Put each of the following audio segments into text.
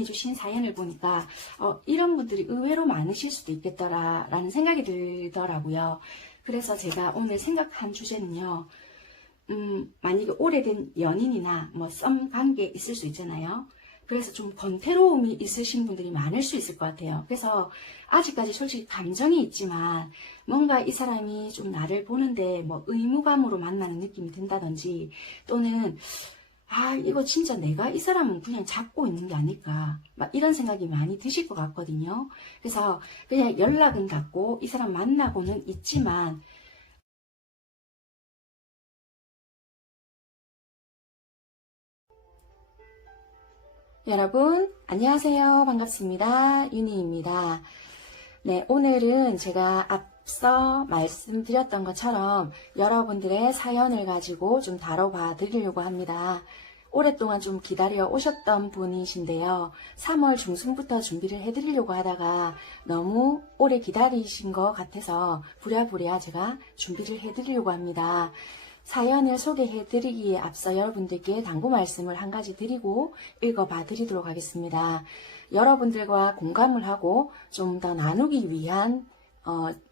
보내주신 사연을 보니까 이런 분들이 의외로 많으실 수도 있겠더라라는 생각이 들더라고요. 그래서 제가 오늘 생각한 주제는요. 만약에 오래된 연인이나 뭐 썸 관계 있을 수 있잖아요. 그래서 좀 권태로움이 있으신 분들이 많을 수 있을 것 같아요. 그래서 아직까지 솔직히 감정이 있지만 뭔가 이 사람이 좀 나를 보는데 뭐 의무감으로 만나는 느낌이 든다든지 또는 이거 진짜 내가 이 사람은 그냥 잡고 있는 게 아닐까 막 이런 생각이 많이 드실 것 같거든요. 그래서 그냥 연락은 닿고 이 사람 만나고는 있지만 여러분 안녕하세요. 반갑습니다. 유니입니다. 네, 오늘은 제가 앞서 말씀드렸던 것처럼 여러분들의 사연을 가지고 좀 다뤄봐 드리려고 합니다. 오랫동안 좀 기다려 오셨던 분이신데요. 3월 중순부터 준비를 해드리려고 하다가 너무 오래 기다리신 것 같아서 부랴부랴 제가 준비를 해드리려고 합니다. 사연을 소개해드리기에 앞서 여러분들께 당부 말씀을 한 가지 드리고 읽어봐 드리도록 하겠습니다. 여러분들과 공감을 하고 좀 더 나누기 위한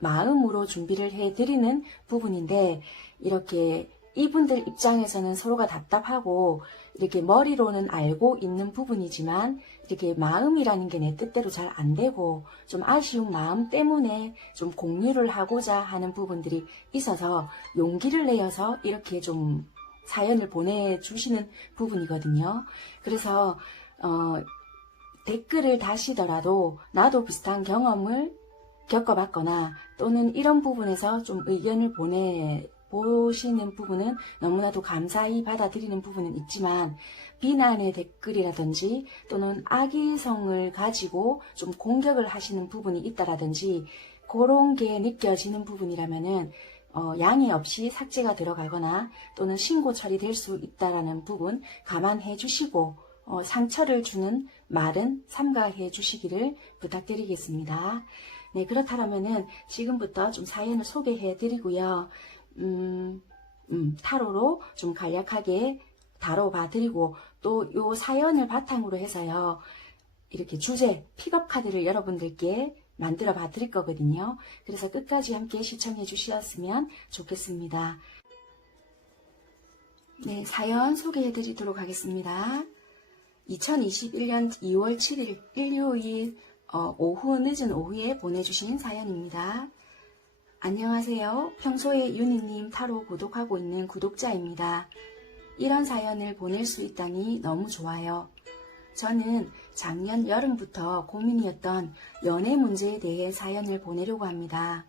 마음으로 준비를 해드리는 부분인데 이렇게 이분들 입장에서는 서로가 답답하고 이렇게 머리로는 알고 있는 부분이지만 이렇게 마음이라는 게 내 뜻대로 잘 안 되고 좀 아쉬운 마음 때문에 좀 공유를 하고자 하는 부분들이 있어서 용기를 내어서 이렇게 좀 사연을 보내주시는 부분이거든요. 그래서 댓글을 다시더라도 나도 비슷한 경험을 겪어봤거나 또는 이런 부분에서 좀 의견을 보시는 부분은 너무나도 감사히 받아들이는 부분은 있지만 비난의 댓글이라든지 또는 악의성을 가지고 좀 공격을 하시는 부분이 있다라든지 그런 게 느껴지는 부분이라면은 양해 없이 삭제가 들어가거나 또는 신고 처리될 수 있다라는 부분 감안해 주시고 상처를 주는 말은 삼가해 주시기를 부탁드리겠습니다. 네, 그렇다면은 지금부터 좀 사연을 소개해 드리고요. 타로로 좀 간략하게 다뤄봐 드리고 또 요 사연을 바탕으로 해서요. 이렇게 주제 픽업 카드를 여러분들께 만들어 봐 드릴 거거든요. 그래서 끝까지 함께 시청해 주셨으면 좋겠습니다. 네, 사연 소개해 드리도록 하겠습니다. 2021년 2월 7일 일요일 늦은 오후에 보내주신 사연입니다. 안녕하세요. 평소에 유니님 타로 구독하고 있는 구독자입니다. 이런 사연을 보낼 수 있다니 너무 좋아요. 저는 작년 여름부터 고민이었던 연애 문제에 대해 사연을 보내려고 합니다.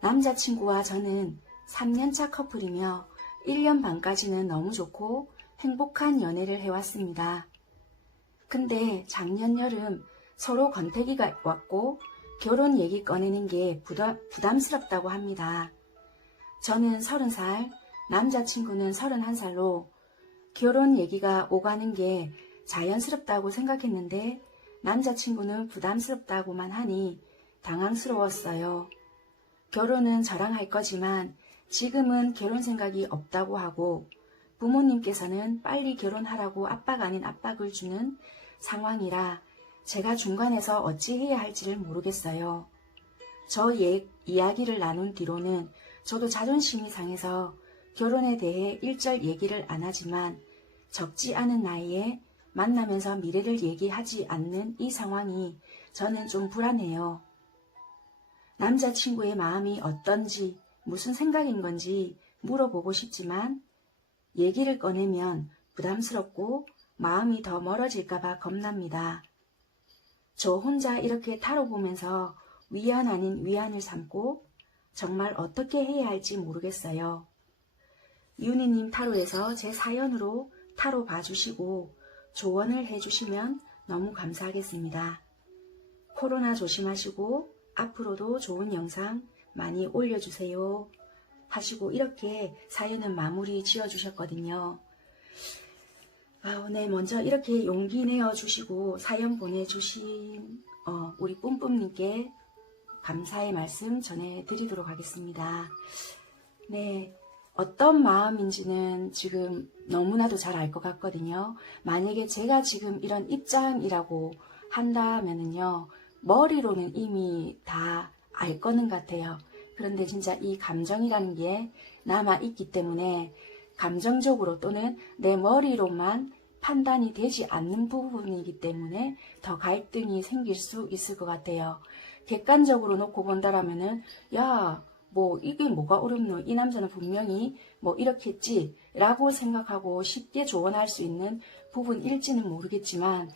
남자친구와 저는 3년차 커플이며 1년 반까지는 너무 좋고 행복한 연애를 해왔습니다. 근데 작년 여름 서로 권태기가 왔고 결혼 얘기 꺼내는 게 부담스럽다고 합니다. 저는 30살, 남자친구는 31살로 결혼 얘기가 오가는 게 자연스럽다고 생각했는데 남자친구는 부담스럽다고만 하니 당황스러웠어요. 결혼은 저랑 할 거지만 지금은 결혼 생각이 없다고 하고 부모님께서는 빨리 결혼하라고 압박 아닌 압박을 주는 상황이라 제가 중간에서 어찌해야 할지를 모르겠어요. 저 이야기를 나눈 뒤로는 저도 자존심이 상해서 결혼에 대해 일절 얘기를 안 하지만 적지 않은 나이에 만나면서 미래를 얘기하지 않는 이 상황이 저는 좀 불안해요. 남자친구의 마음이 어떤지 무슨 생각인 건지 물어보고 싶지만 얘기를 꺼내면 부담스럽고 마음이 더 멀어질까봐 겁납니다. 저 혼자 이렇게 타로 보면서 위안 아닌 위안을 삼고 정말 어떻게 해야 할지 모르겠어요. 유니님 타로에서 제 사연으로 타로 봐주시고 조언을 해주시면 너무 감사하겠습니다. 코로나 조심하시고 앞으로도 좋은 영상 많이 올려주세요 하시고 이렇게 사연은 마무리 지어주셨거든요. 네, 먼저 이렇게 용기 내어주시고 사연 보내주신 우리 뿜뿜님께 감사의 말씀 전해드리도록 하겠습니다. 네, 어떤 마음인지는 지금 너무나도 잘 알 것 같거든요. 만약에 제가 지금 이런 입장이라고 한다면은요, 머리로는 이미 다 알 거는 같아요. 그런데 진짜 이 감정이라는 게 남아있기 때문에 감정적으로 또는 내 머리로만 판단이 되지 않는 부분이기 때문에 더 갈등이 생길 수 있을 것 같아요. 객관적으로 놓고 본다라면은, 야, 뭐 이게 뭐가 어렵노? 이 남자는 분명히 뭐 이렇게 했지 라고 생각하고 쉽게 조언할 수 있는 부분일지는 모르겠지만,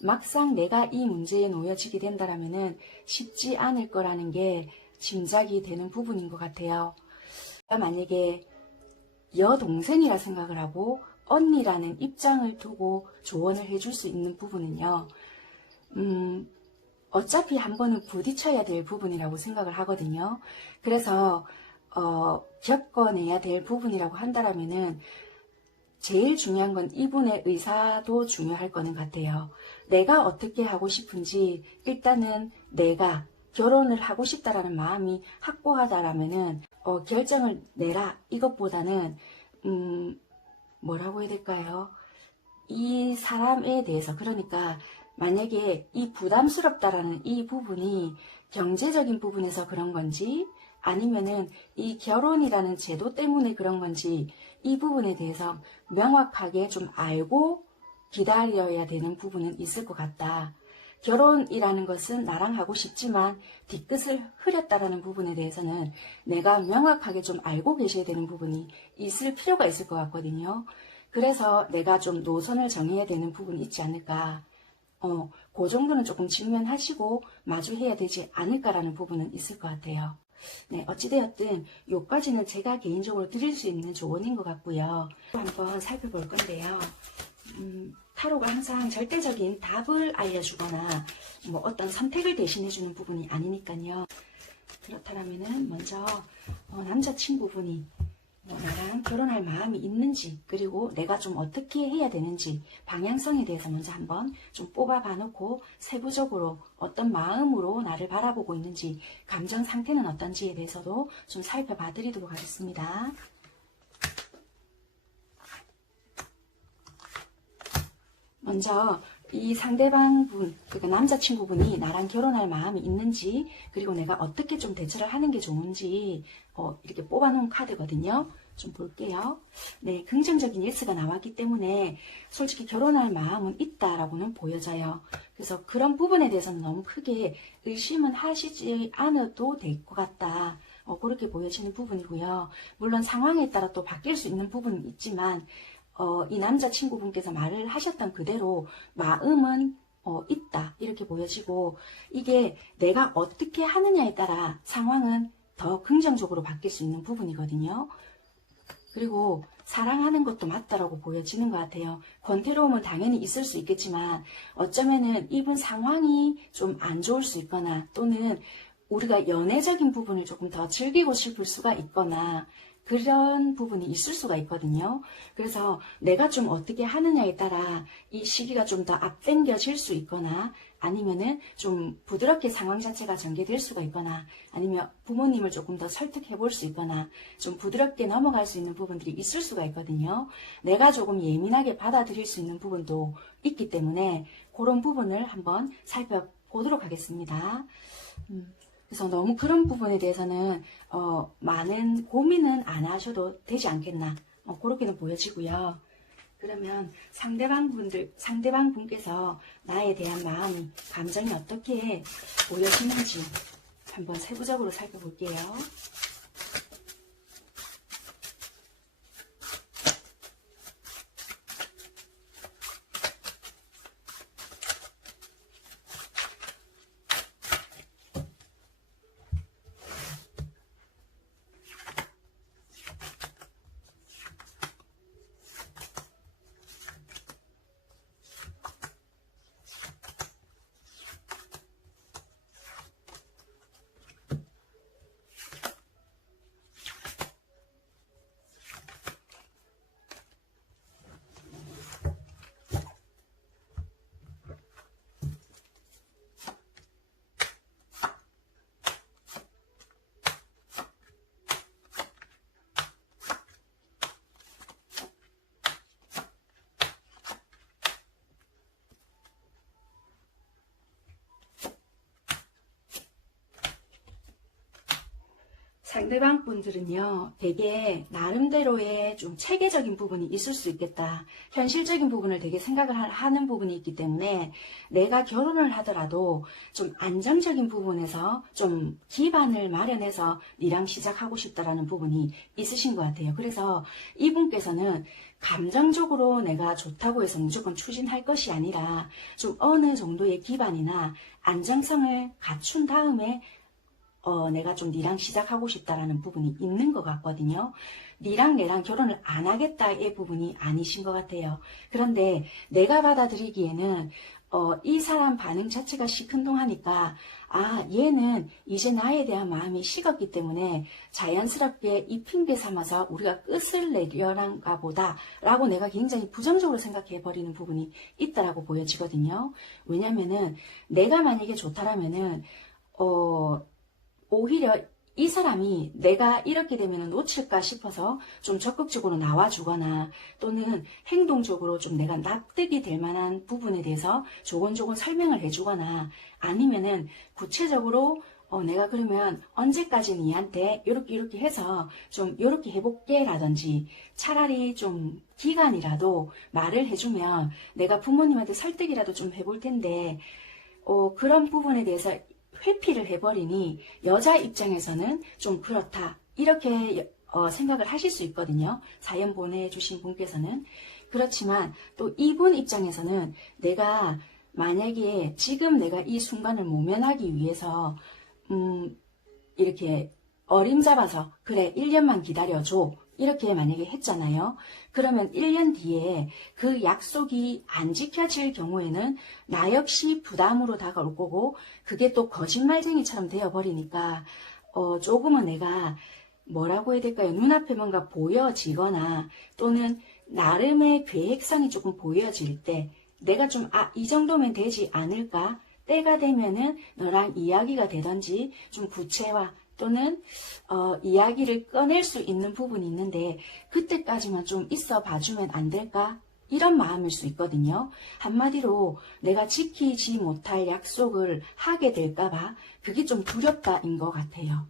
막상 내가 이 문제에 놓여지게 된다라면은 쉽지 않을 거라는 게 짐작이 되는 부분인 것 같아요. 만약에 여동생이라 생각을 하고 언니라는 입장을 두고 조언을 해줄 수 있는 부분은요, 어차피 한 번은 부딪혀야 될 부분이라고 생각을 하거든요. 그래서 겪어내야 될 부분이라고 한다라면은 제일 중요한 건 이분의 의사도 중요할 거는 같아요. 내가 어떻게 하고 싶은지 일단은 내가 결혼을 하고 싶다라는 마음이 확고하다라면은 결정을 내라 이것보다는 뭐라고 해야 될까요? 이 사람에 대해서, 그러니까 만약에 이 부담스럽다라는 이 부분이 경제적인 부분에서 그런 건지 아니면은 이 결혼이라는 제도 때문에 그런 건지 이 부분에 대해서 명확하게 좀 알고 기다려야 되는 부분은 있을 것 같다. 결혼이라는 것은 나랑 하고 싶지만 뒤끝을 흐렸다라는 부분에 대해서는 내가 명확하게 좀 알고 계셔야 되는 부분이 있을 필요가 있을 것 같거든요. 그래서 내가 좀 노선을 정해야 되는 부분이 있지 않을까. 그 정도는 조금 직면하시고 마주해야 되지 않을까라는 부분은 있을 것 같아요. 네, 어찌되었든 요까지는 제가 개인적으로 드릴 수 있는 조언인 것 같고요. 한번 살펴볼 건데요. 타로가 항상 절대적인 답을 알려주거나 뭐 어떤 선택을 대신해주는 부분이 아니니까요. 그렇다면은 먼저 남자친구분이 나랑 결혼할 마음이 있는지, 그리고 내가 좀 어떻게 해야 되는지 방향성에 대해서 먼저 한번 좀 뽑아봐 놓고 세부적으로 어떤 마음으로 나를 바라보고 있는지, 감정 상태는 어떤지에 대해서도 좀 살펴봐 드리도록 하겠습니다. 먼저 이 상대방 분, 그러니까 남자친구분이 나랑 결혼할 마음이 있는지, 그리고 내가 어떻게 좀 대처를 하는 게 좋은지 이렇게 뽑아놓은 카드거든요. 좀 볼게요. 네, 긍정적인 예스가 나왔기 때문에 솔직히 결혼할 마음은 있다라고는 보여져요. 그래서 그런 부분에 대해서는 너무 크게 의심은 하시지 않아도 될 것 같다. 그렇게 보여지는 부분이고요. 물론 상황에 따라 또 바뀔 수 있는 부분은 있지만 이 남자친구분께서 말을 하셨던 그대로 마음은 있다 이렇게 보여지고, 이게 내가 어떻게 하느냐에 따라 상황은 더 긍정적으로 바뀔 수 있는 부분이거든요. 그리고 사랑하는 것도 맞다라고 보여지는 것 같아요. 권태로움은 당연히 있을 수 있겠지만 어쩌면은 이분 상황이 좀 안 좋을 수 있거나, 또는 우리가 연애적인 부분을 조금 더 즐기고 싶을 수가 있거나 그런 부분이 있을 수가 있거든요. 그래서 내가 좀 어떻게 하느냐에 따라 이 시기가 좀 더 앞당겨질 수 있거나, 아니면은 좀 부드럽게 상황 자체가 전개될 수가 있거나, 아니면 부모님을 조금 더 설득해 볼 수 있거나 좀 부드럽게 넘어갈 수 있는 부분들이 있을 수가 있거든요. 내가 조금 예민하게 받아들일 수 있는 부분도 있기 때문에 그런 부분을 한번 살펴보도록 하겠습니다. 그래서 너무 그런 부분에 대해서는 많은 고민은 안 하셔도 되지 않겠나, 그렇게는 보여지고요. 그러면 상대방 분께서 나에 대한 마음이, 감정이 어떻게 보여지는지 한번 세부적으로 살펴볼게요. 상대방 분들은요, 되게 나름대로의 좀 체계적인 부분이 있을 수 있겠다. 현실적인 부분을 되게 생각을 하는 부분이 있기 때문에 내가 결혼을 하더라도 좀 안정적인 부분에서 좀 기반을 마련해서 니랑 시작하고 싶다라는 부분이 있으신 것 같아요. 그래서 이분께서는 감정적으로 내가 좋다고 해서 무조건 추진할 것이 아니라 좀 어느 정도의 기반이나 안정성을 갖춘 다음에 내가 좀 니랑 시작하고 싶다라는 부분이 있는 것 같거든요. 니랑 내랑 결혼을 안 하겠다의 부분이 아니신 것 같아요. 그런데 내가 받아들이기에는 이 사람 반응 자체가 시큰둥하니까 얘는 이제 나에 대한 마음이 식었기 때문에 자연스럽게 이 핑계 삼아서 우리가 끝을 내려는가 보다 라고 내가 굉장히 부정적으로 생각해 버리는 부분이 있다라고 보여지거든요. 왜냐면은 내가 만약에 좋다라면은 오히려 이 사람이 내가 이렇게 되면 놓칠까 싶어서 좀 적극적으로 나와주거나 또는 행동적으로 좀 내가 납득이 될 만한 부분에 대해서 조곤조곤 설명을 해주거나 아니면은 구체적으로 내가 그러면 언제까지 니한테 이렇게 해서 좀 이렇게 해볼게 라든지 차라리 좀 기간이라도 말을 해주면 내가 부모님한테 설득이라도 좀 해볼 텐데 그런 부분에 대해서 회피를 해버리니 여자 입장에서는 좀 그렇다 이렇게 생각을 하실 수 있거든요. 사연 보내주신 분께서는. 그렇지만 또 이분 입장에서는 내가 만약에 지금 내가 이 순간을 모면하기 위해서 이렇게 어림잡아서 그래 1년만 기다려줘 이렇게 만약에 했잖아요. 그러면 1년 뒤에 그 약속이 안 지켜질 경우에는 나 역시 부담으로 다가올 거고 그게 또 거짓말쟁이처럼 되어버리니까 조금은 내가 뭐라고 해야 될까요? 눈앞에 뭔가 보여지거나 또는 나름의 계획성이 조금 보여질 때 내가 좀 이 정도면 되지 않을까? 때가 되면은 너랑 이야기가 되던지 좀 구체화 또는 이야기를 꺼낼 수 있는 부분이 있는데 그때까지만 좀 있어 봐주면 안 될까? 이런 마음일 수 있거든요. 한마디로 내가 지키지 못할 약속을 하게 될까봐 그게 좀 두렵다인 것 같아요.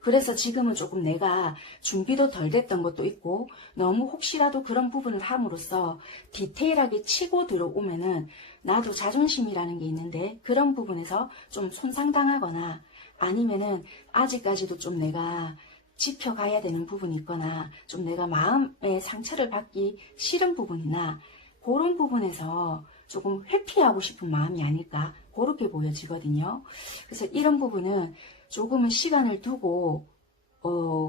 그래서 지금은 조금 내가 준비도 덜 됐던 것도 있고 너무 혹시라도 그런 부분을 함으로써 디테일하게 치고 들어오면은 나도 자존심이라는 게 있는데 그런 부분에서 좀 손상당하거나 아니면은 아직까지도 좀 내가 지켜가야 되는 부분이 있거나 좀 내가 마음의 상처를 받기 싫은 부분이나 그런 부분에서 조금 회피하고 싶은 마음이 아닐까 그렇게 보여지거든요. 그래서 이런 부분은 조금은 시간을 두고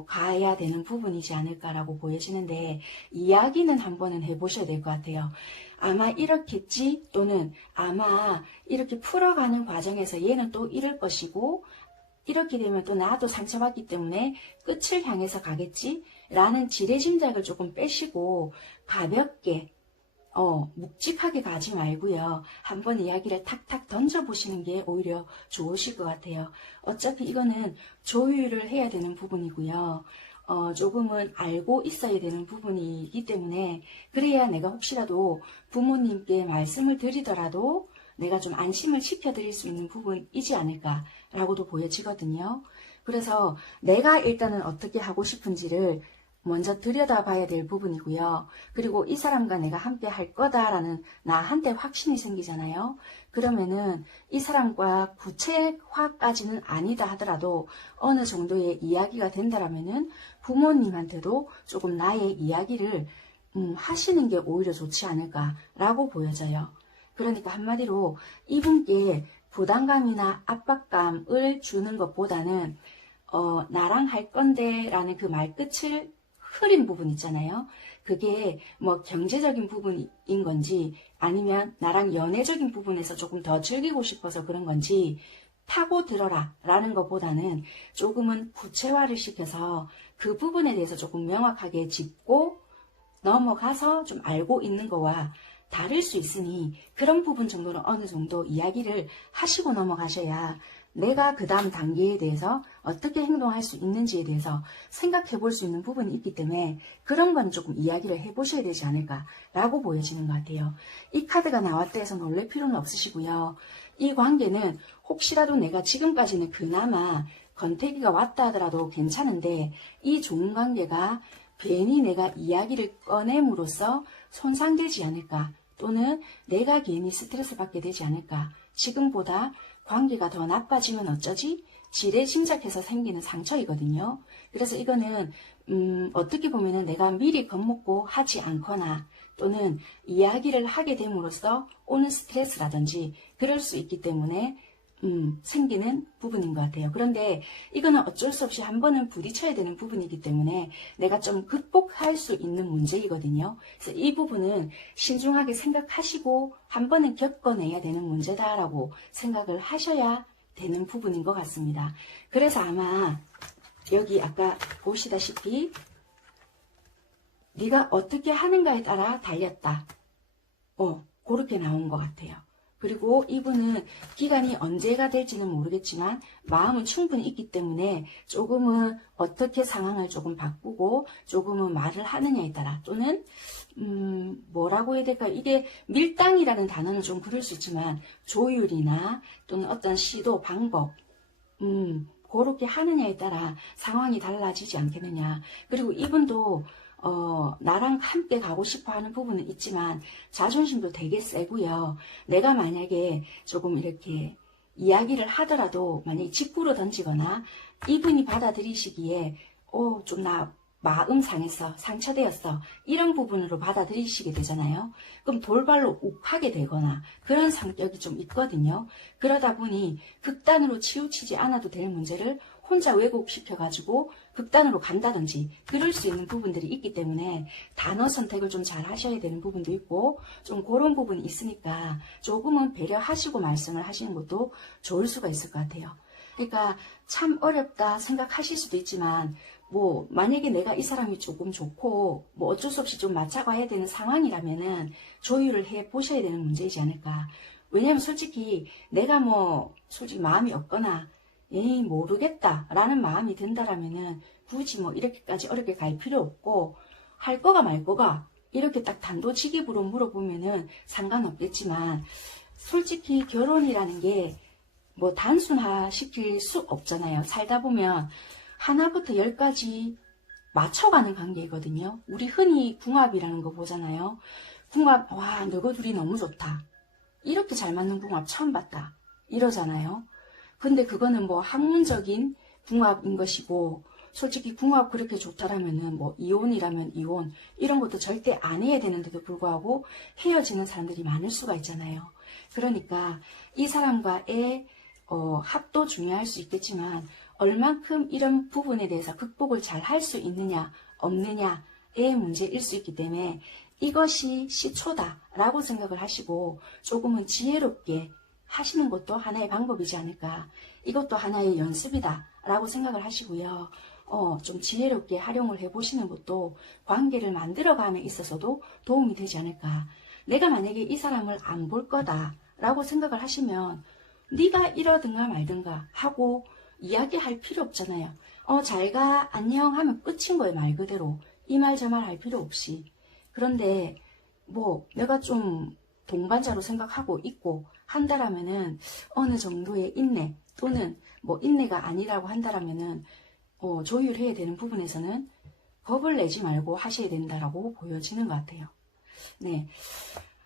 가야 되는 부분이지 않을까라고 보여지는데 이야기는 한번은 해보셔야 될 것 같아요. 아마 이렇겠지 또는 아마 이렇게 풀어가는 과정에서 얘는 또 이럴 것이고 이렇게 되면 또 나도 상처받기 때문에 끝을 향해서 가겠지? 라는 지레짐작을 조금 빼시고 가볍게 묵직하게 가지 말고요. 한번 이야기를 탁탁 던져보시는 게 오히려 좋으실 것 같아요. 어차피 이거는 조율을 해야 되는 부분이고요. 조금은 알고 있어야 되는 부분이기 때문에 그래야 내가 혹시라도 부모님께 말씀을 드리더라도 내가 좀 안심을 시켜드릴 수 있는 부분이지 않을까라고도 보여지거든요. 그래서 내가 일단은 어떻게 하고 싶은지를 먼저 들여다봐야 될 부분이고요. 그리고 이 사람과 내가 함께 할 거다라는 나한테 확신이 생기잖아요. 그러면은 이 사람과 구체화까지는 아니다 하더라도 어느 정도의 이야기가 된다라면은 부모님한테도 조금 나의 이야기를 하시는 게 오히려 좋지 않을까라고 보여져요. 그러니까 한마디로 이분께 부담감이나 압박감을 주는 것보다는 나랑 할 건데 라는 그 말끝을 흐린 부분 있잖아요. 그게 뭐 경제적인 부분인 건지 아니면 나랑 연애적인 부분에서 조금 더 즐기고 싶어서 그런 건지 파고 들어라 라는 것보다는 조금은 구체화를 시켜서 그 부분에 대해서 조금 명확하게 짚고 넘어가서 좀 알고 있는 거와 다를 수 있으니 그런 부분 정도는 어느 정도 이야기를 하시고 넘어가셔야 내가 그 다음 단계에 대해서 어떻게 행동할 수 있는지에 대해서 생각해 볼 수 있는 부분이 있기 때문에 그런 건 조금 이야기를 해보셔야 되지 않을까라고 보여지는 것 같아요. 이 카드가 나왔다 해서 놀랄 필요는 없으시고요. 이 관계는 혹시라도 내가 지금까지는 그나마 권태기가 왔다 하더라도 괜찮은데 이 좋은 관계가 괜히 내가 이야기를 꺼냄으로써 손상되지 않을까, 또는 내가 괜히 스트레스 받게 되지 않을까, 지금보다 관계가 더 나빠지면 어쩌지? 지레짐작해서 생기는 상처이거든요. 그래서 이거는 어떻게 보면은 내가 미리 겁먹고 하지 않거나 또는 이야기를 하게 됨으로써 오는 스트레스라든지 그럴 수 있기 때문에 생기는 부분인 것 같아요. 그런데 이거는 어쩔 수 없이 한 번은 부딪혀야 되는 부분이기 때문에 내가 좀 극복할 수 있는 문제이거든요. 그래서 이 부분은 신중하게 생각하시고 한 번은 겪어내야 되는 문제다라고 생각을 하셔야 되는 부분인 것 같습니다. 그래서 아마 여기 아까 보시다시피 네가 어떻게 하는가에 따라 달렸다. 그렇게 나온 것 같아요. 그리고 이분은 기간이 언제가 될지는 모르겠지만 마음은 충분히 있기 때문에 조금은 어떻게 상황을 조금 바꾸고 조금은 말을 하느냐에 따라, 또는 뭐라고 해야 될까요? 이게 밀당이라는 단어는 좀 그럴 수 있지만 조율이나 또는 어떤 시도 방법 그렇게 하느냐에 따라 상황이 달라지지 않겠느냐. 그리고 이분도 나랑 함께 가고 싶어 하는 부분은 있지만 자존심도 되게 세고요. 내가 만약에 조금 이렇게 이야기를 하더라도 만약에 직구로 던지거나 이분이 받아들이시기에 좀 나 마음 상했어, 상처되었어, 이런 부분으로 받아들이시게 되잖아요. 그럼 돌발로 욱하게 되거나 그런 성격이 좀 있거든요. 그러다 보니 극단으로 치우치지 않아도 될 문제를 혼자 왜곡시켜가지고 극단으로 간다든지 그럴 수 있는 부분들이 있기 때문에 단어 선택을 좀 잘 하셔야 되는 부분도 있고 좀 그런 부분이 있으니까 조금은 배려하시고 말씀을 하시는 것도 좋을 수가 있을 것 같아요. 그러니까 참 어렵다 생각하실 수도 있지만 만약에 내가 이 사람이 조금 좋고 어쩔 수 없이 좀 맞춰가야 되는 상황이라면은 조율을 해 보셔야 되는 문제이지 않을까. 왜냐면 솔직히 내가 솔직히 마음이 없거나 에이 모르겠다 라는 마음이 든다라면은 굳이 이렇게까지 어렵게 갈 필요 없고 할 거가 말 거가 이렇게 딱 단도직입으로 물어보면은 상관없겠지만 솔직히 결혼이라는 게 단순화시킬 수 없잖아요. 살다 보면 하나부터 10까지 맞춰가는 관계이거든요. 우리 흔히 궁합이라는 거 보잖아요. 궁합, 와, 너희 둘이 너무 좋다. 이렇게 잘 맞는 궁합 처음 봤다. 이러잖아요. 근데 그거는 학문적인 궁합인 것이고, 솔직히 궁합 그렇게 좋다라면은 이혼이라면 이혼, 이런 것도 절대 안 해야 되는데도 불구하고 헤어지는 사람들이 많을 수가 있잖아요. 그러니까 이 사람과의 합도 중요할 수 있겠지만, 얼만큼 이런 부분에 대해서 극복을 잘 할 수 있느냐 없느냐의 문제일 수 있기 때문에 이것이 시초다라고 생각을 하시고 조금은 지혜롭게 하시는 것도 하나의 방법이지 않을까. 이것도 하나의 연습이다라고 생각을 하시고요. 좀 지혜롭게 활용을 해보시는 것도 관계를 만들어감에 있어서도 도움이 되지 않을까. 내가 만약에 이 사람을 안 볼 거다라고 생각을 하시면 네가 이러든가 말든가 하고 이야기할 필요 없잖아요. 잘가 안녕 하면 끝인 거예요. 말 그대로 이 말 저 말 할 필요 없이. 그런데 내가 좀 동반자로 생각하고 있고 한다라면은 어느 정도의 인내 또는 인내가 아니라고 한다라면은 조율해야 되는 부분에서는 겁을 내지 말고 하셔야 된다라고 보여지는 것 같아요. 네.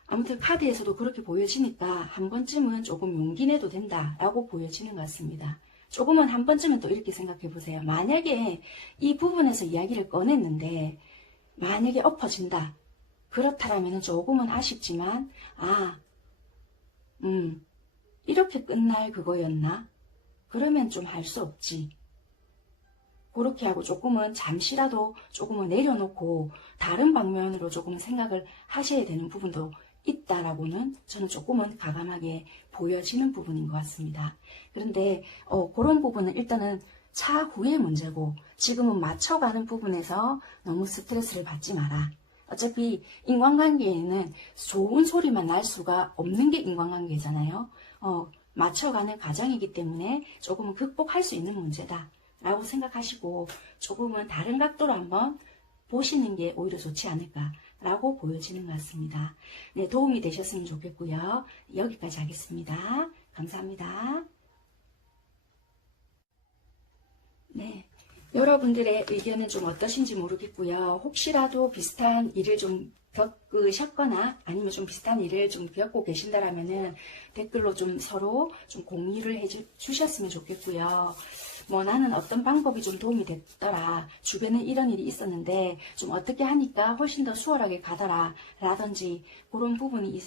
아무튼 카드에서도 그렇게 보여지니까 한 번쯤은 조금 용기 내도 된다라고 보여지는 것 같습니다. 조금은 한 번쯤은 또 이렇게 생각해 보세요. 만약에 이 부분에서 이야기를 꺼냈는데 만약에 엎어진다. 그렇다라면 조금은 아쉽지만 이렇게 끝날 그거였나? 그러면 좀 할 수 없지. 그렇게 하고 조금은 잠시라도 조금은 내려놓고 다른 방면으로 조금 생각을 하셔야 되는 부분도 있다라고는 저는 조금은 가감하게 보여지는 부분인 것 같습니다. 그런데 그런 부분은 일단은 차후의 문제고 지금은 맞춰가는 부분에서 너무 스트레스를 받지 마라. 어차피 인간관계에는 좋은 소리만 날 수가 없는 게 인간관계잖아요. 맞춰가는 과정이기 때문에 조금은 극복할 수 있는 문제다 라고 생각하시고 조금은 다른 각도로 한번 보시는 게 오히려 좋지 않을까 라고 보여지는 것 같습니다. 네, 도움이 되셨으면 좋겠고요. 여기까지 하겠습니다. 감사합니다. 네. 여러분들의 의견은 좀 어떠신지 모르겠고요. 혹시라도 비슷한 일을 좀 겪으셨거나 아니면 좀 비슷한 일을 좀 겪고 계신다라면은 댓글로 좀 서로 좀 공유를 해주셨으면 좋겠고요. 뭐 나는 어떤 방법이 좀 도움이 됐더라. 주변에 이런 일이 있었는데 좀 어떻게 하니까 훨씬 더 수월하게 가더라. 라든지 그런 부분이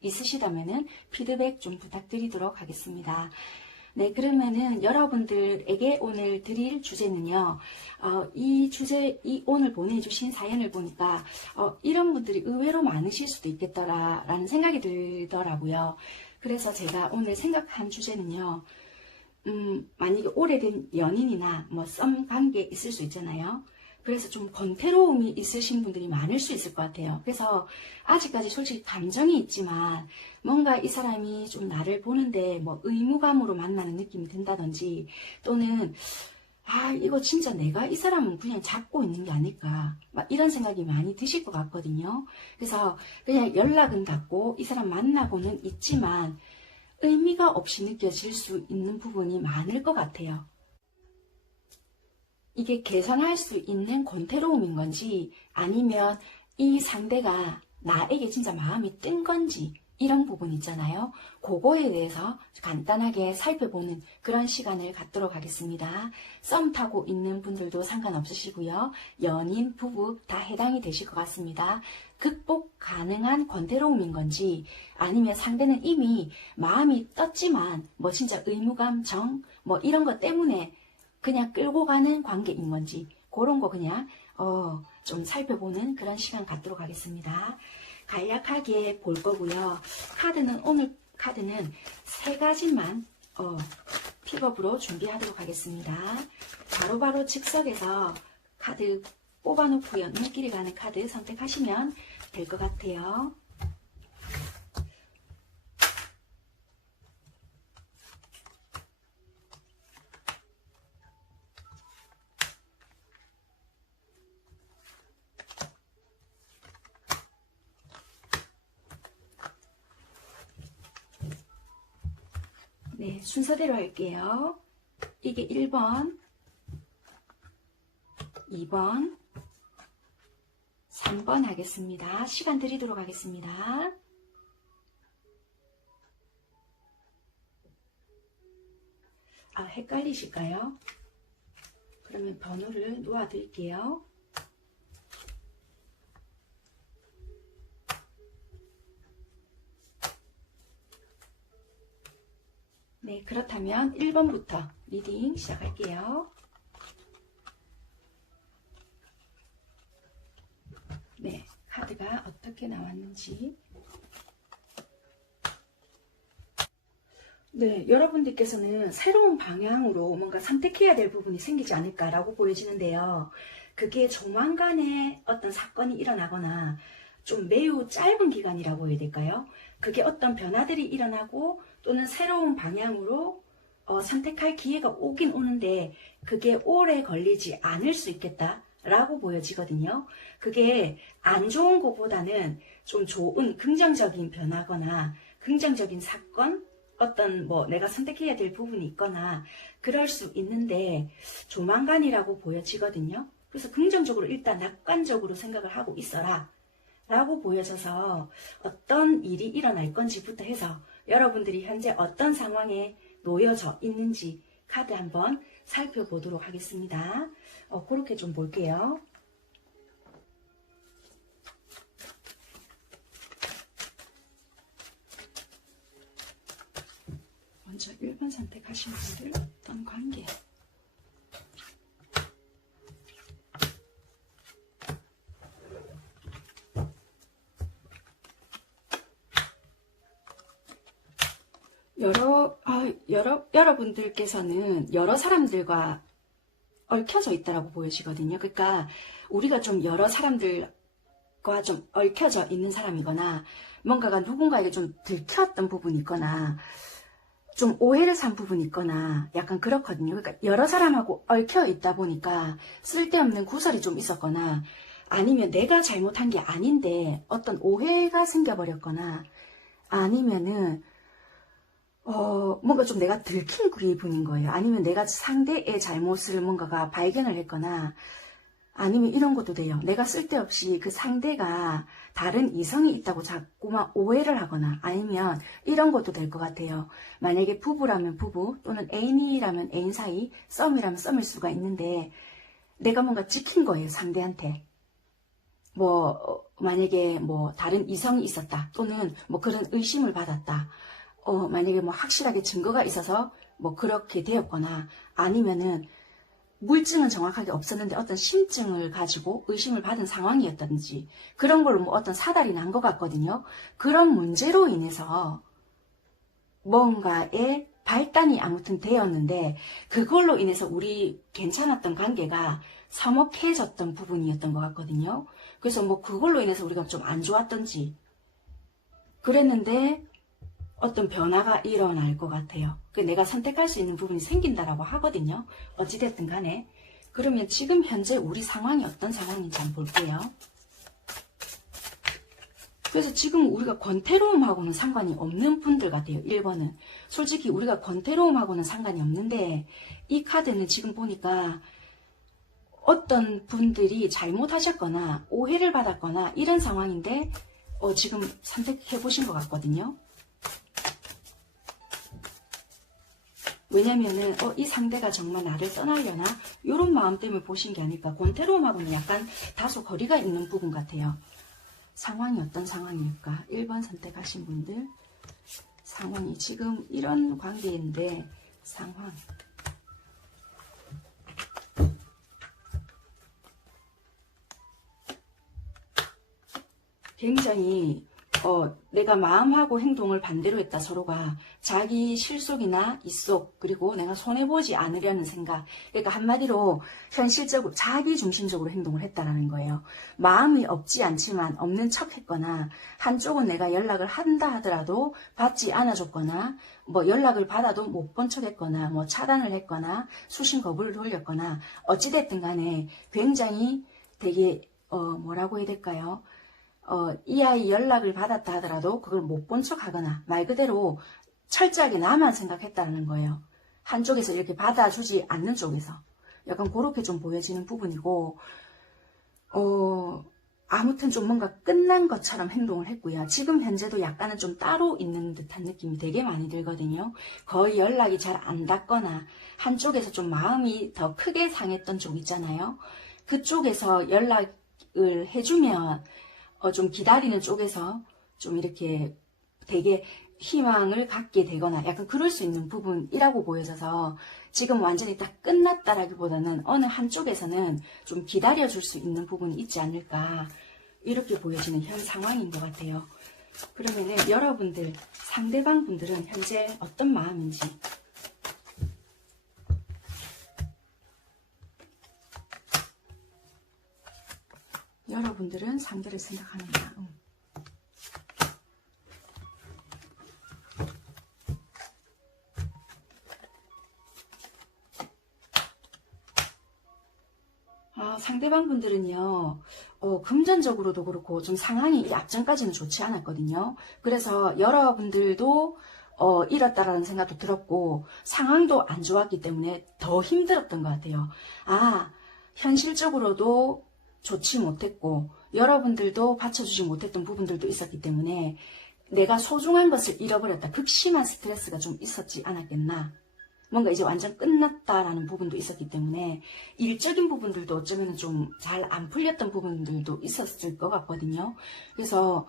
있으시다면은 피드백 좀 부탁드리도록 하겠습니다. 네, 그러면은 여러분들에게 오늘 드릴 주제는요, 이 오늘 보내주신 사연을 보니까, 이런 분들이 의외로 많으실 수도 있겠더라라는 생각이 들더라고요. 그래서 제가 오늘 생각한 주제는요, 만약에 오래된 연인이나 뭐 썸 관계 있을 수 있잖아요. 그래서 좀 권태로움이 있으신 분들이 많을 수 있을 것 같아요. 그래서 아직까지 솔직히 감정이 있지만 뭔가 이 사람이 좀 나를 보는데 뭐 의무감으로 만나는 느낌이 든다든지 또는 이거 진짜 내가 이 사람은 그냥 잡고 있는 게 아닐까 막 이런 생각이 많이 드실 것 같거든요. 그래서 그냥 연락은 닿고 이 사람 만나고는 있지만 의미가 없이 느껴질 수 있는 부분이 많을 것 같아요. 이게 개선할 수 있는 권태로움인 건지 아니면 이 상대가 나에게 진짜 마음이 뜬 건지 이런 부분 있잖아요. 그거에 대해서 간단하게 살펴보는 그런 시간을 갖도록 하겠습니다. 썸 타고 있는 분들도 상관없으시고요. 연인, 부부 다 해당이 되실 것 같습니다. 극복 가능한 권태로움인 건지 아니면 상대는 이미 마음이 떴지만 뭐 진짜 의무감, 정 뭐 이런 것 때문에 그냥 끌고 가는 관계인 건지 그런 거 그냥 좀 살펴보는 그런 시간 갖도록 하겠습니다. 간략하게 볼 거고요. 오늘 카드는 3가지만 픽업으로 준비하도록 하겠습니다. 바로바로 즉석에서 카드 뽑아놓고요. 눈길이 가는 카드 선택하시면 될 것 같아요. 네, 순서대로 할게요. 이게 1번, 2번, 3번 하겠습니다. 시간 드리도록 하겠습니다. 헷갈리실까요? 그러면 번호를 놓아 드릴게요. 네, 그렇다면 1번부터 리딩 시작할게요. 네, 카드가 어떻게 나왔는지. 네, 여러분들께서는 새로운 방향으로 뭔가 선택해야 될 부분이 생기지 않을까라고 보여지는데요. 그게 조만간에 어떤 사건이 일어나거나 좀 매우 짧은 기간이라고 해야 될까요? 그게 어떤 변화들이 일어나고 또는 새로운 방향으로 선택할 기회가 오긴 오는데 그게 오래 걸리지 않을 수 있겠다라고 보여지거든요. 그게 안 좋은 것보다는 좀 좋은 긍정적인 변화거나 긍정적인 사건, 어떤 뭐 내가 선택해야 될 부분이 있거나 그럴 수 있는데 조만간이라고 보여지거든요. 그래서 긍정적으로 일단 낙관적으로 생각을 하고 있어라 라고 보여져서 어떤 일이 일어날 건지부터 해서 여러분들이 현재 어떤 상황에 놓여져 있는지 카드 한번 살펴보도록 하겠습니다. 그렇게 좀 볼게요. 먼저 1번 선택하신 분들 어떤 관계? 여러분들께서는 여러 사람들과 얽혀져 있다라고 보여지거든요. 그러니까 우리가 좀 여러 사람들과 좀 얽혀져 있는 사람이거나 뭔가가 누군가에게 좀 들켰던 부분이 있거나 좀 오해를 산 부분이 있거나 약간 그렇거든요. 그러니까 여러 사람하고 얽혀 있다 보니까 쓸데없는 구설이 좀 있었거나 아니면 내가 잘못한 게 아닌데 어떤 오해가 생겨버렸거나 아니면은 뭔가 좀 내가 들킨 기분인 거예요. 아니면 내가 상대의 잘못을 뭔가가 발견을 했거나, 아니면 이런 것도 돼요. 내가 쓸데없이 그 상대가 다른 이성이 있다고 자꾸만 오해를 하거나, 아니면 이런 것도 될 것 같아요. 만약에 부부라면 부부, 또는 애인이라면 애인 사이, 썸이라면 썸일 수가 있는데, 내가 뭔가 찍힌 거예요, 상대한테. 만약에 다른 이성이 있었다, 또는 그런 의심을 받았다. 만약에 확실하게 증거가 있어서 그렇게 되었거나, 아니면은 물증은 정확하게 없었는데 어떤 심증을 가지고 의심을 받은 상황이었다든지, 그런 걸로 어떤 사달이 난 것 같거든요. 그런 문제로 인해서 뭔가의 발단이 아무튼 되었는데, 그걸로 인해서 우리 괜찮았던 관계가 서먹해졌던 부분이었던 것 같거든요. 그래서 그걸로 인해서 우리가 좀 안 좋았던지 그랬는데 어떤 변화가 일어날 것 같아요. 내가 선택할 수 있는 부분이 생긴다라고 하거든요. 어찌됐든 간에. 그러면 지금 현재 우리 상황이 어떤 상황인지 한번 볼게요. 그래서 지금 우리가 권태로움하고는 상관이 없는 분들 같아요. 1번은. 솔직히 우리가 권태로움하고는 상관이 없는데, 이 카드는 지금 보니까 어떤 분들이 잘못하셨거나 오해를 받았거나 이런 상황인데 지금 선택해 보신 것 같거든요. 왜냐면은 이 상대가 정말 나를 떠나려나? 이런 마음 때문에 보신 게 아닐까. 권태로움하고는 약간 다소 거리가 있는 부분 같아요. 상황이 어떤 상황일까? 1번 선택하신 분들, 상황이 지금 이런 관계인데 상황. 굉장히 내가 마음하고 행동을 반대로 했다. 서로가 자기 실속이나 이속, 그리고 내가 손해보지 않으려는 생각. 그러니까 한마디로 현실적으로 자기 중심적으로 행동을 했다라는 거예요. 마음이 없지 않지만 없는 척 했거나, 한쪽은 내가 연락을 한다 하더라도 받지 않아줬거나, 연락을 받아도 못 본 척 했거나, 차단을 했거나, 수신 거부를 돌렸거나, 어찌됐든 간에 굉장히 되게 뭐라고 해야 될까요? 이 아이 연락을 받았다 하더라도 그걸 못 본 척 하거나, 말 그대로 철저하게 나만 생각했다는 거예요. 한쪽에서 이렇게 받아주지 않는 쪽에서. 약간 그렇게 좀 보여지는 부분이고, 아무튼 좀 뭔가 끝난 것처럼 행동을 했고요. 지금 현재도 약간은 좀 따로 있는 듯한 느낌이 되게 많이 들거든요. 거의 연락이 잘 안 닿거나, 한쪽에서 좀 마음이 더 크게 상했던 쪽 있잖아요. 그쪽에서 연락을 해주면 좀 기다리는 쪽에서 좀 이렇게 되게 희망을 갖게 되거나 약간 그럴 수 있는 부분이라고 보여져서, 지금 완전히 딱 끝났다라기보다는 어느 한쪽에서는 좀 기다려줄 수 있는 부분이 있지 않을까, 이렇게 보여지는 현 상황인 것 같아요. 그러면은 여러분들, 상대방 분들은 현재 어떤 마음인지, 여러분들은 상대를 생각하는 마음. 상대방 분들은요, 금전적으로도 그렇고 좀 상황이 앞전까지는 좋지 않았거든요. 그래서 여러분들도 잃었다라는 생각도 들었고, 상황도 안 좋았기 때문에 더 힘들었던 것 같아요. 현실적으로도 좋지 못했고, 여러분들도 받쳐주지 못했던 부분들도 있었기 때문에 내가 소중한 것을 잃어버렸다. 극심한 스트레스가 좀 있었지 않았겠나. 뭔가 이제 완전 끝났다라는 부분도 있었기 때문에 일적인 부분들도 어쩌면 좀 잘 안 풀렸던 부분들도 있었을 것 같거든요. 그래서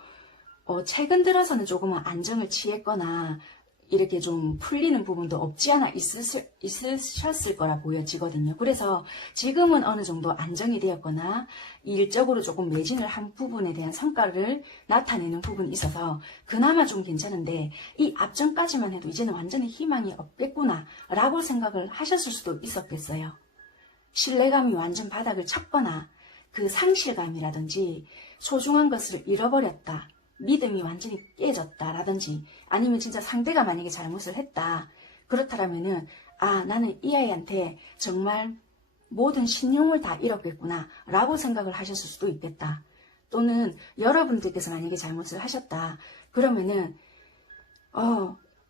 최근 들어서는 조금은 안정을 취했거나 이렇게 좀 풀리는 부분도 없지 않아 있으셨을 거라 보여지거든요. 그래서 지금은 어느 정도 안정이 되었거나 일적으로 조금 매진을 한 부분에 대한 성과를 나타내는 부분이 있어서 그나마 좀 괜찮은데, 이 앞전까지만 해도 이제는 완전히 희망이 없겠구나 라고 생각을 하셨을 수도 있었겠어요. 신뢰감이 완전 바닥을 쳤거나, 그 상실감이라든지 소중한 것을 잃어버렸다, 믿음이 완전히 깨졌다라든지, 아니면 진짜 상대가 만약에 잘못을 했다, 그렇다면은 나는 이 아이한테 정말 모든 신용을 다 잃었겠구나 라고 생각을 하셨을 수도 있겠다. 또는 여러분들께서 만약에 잘못을 하셨다 그러면은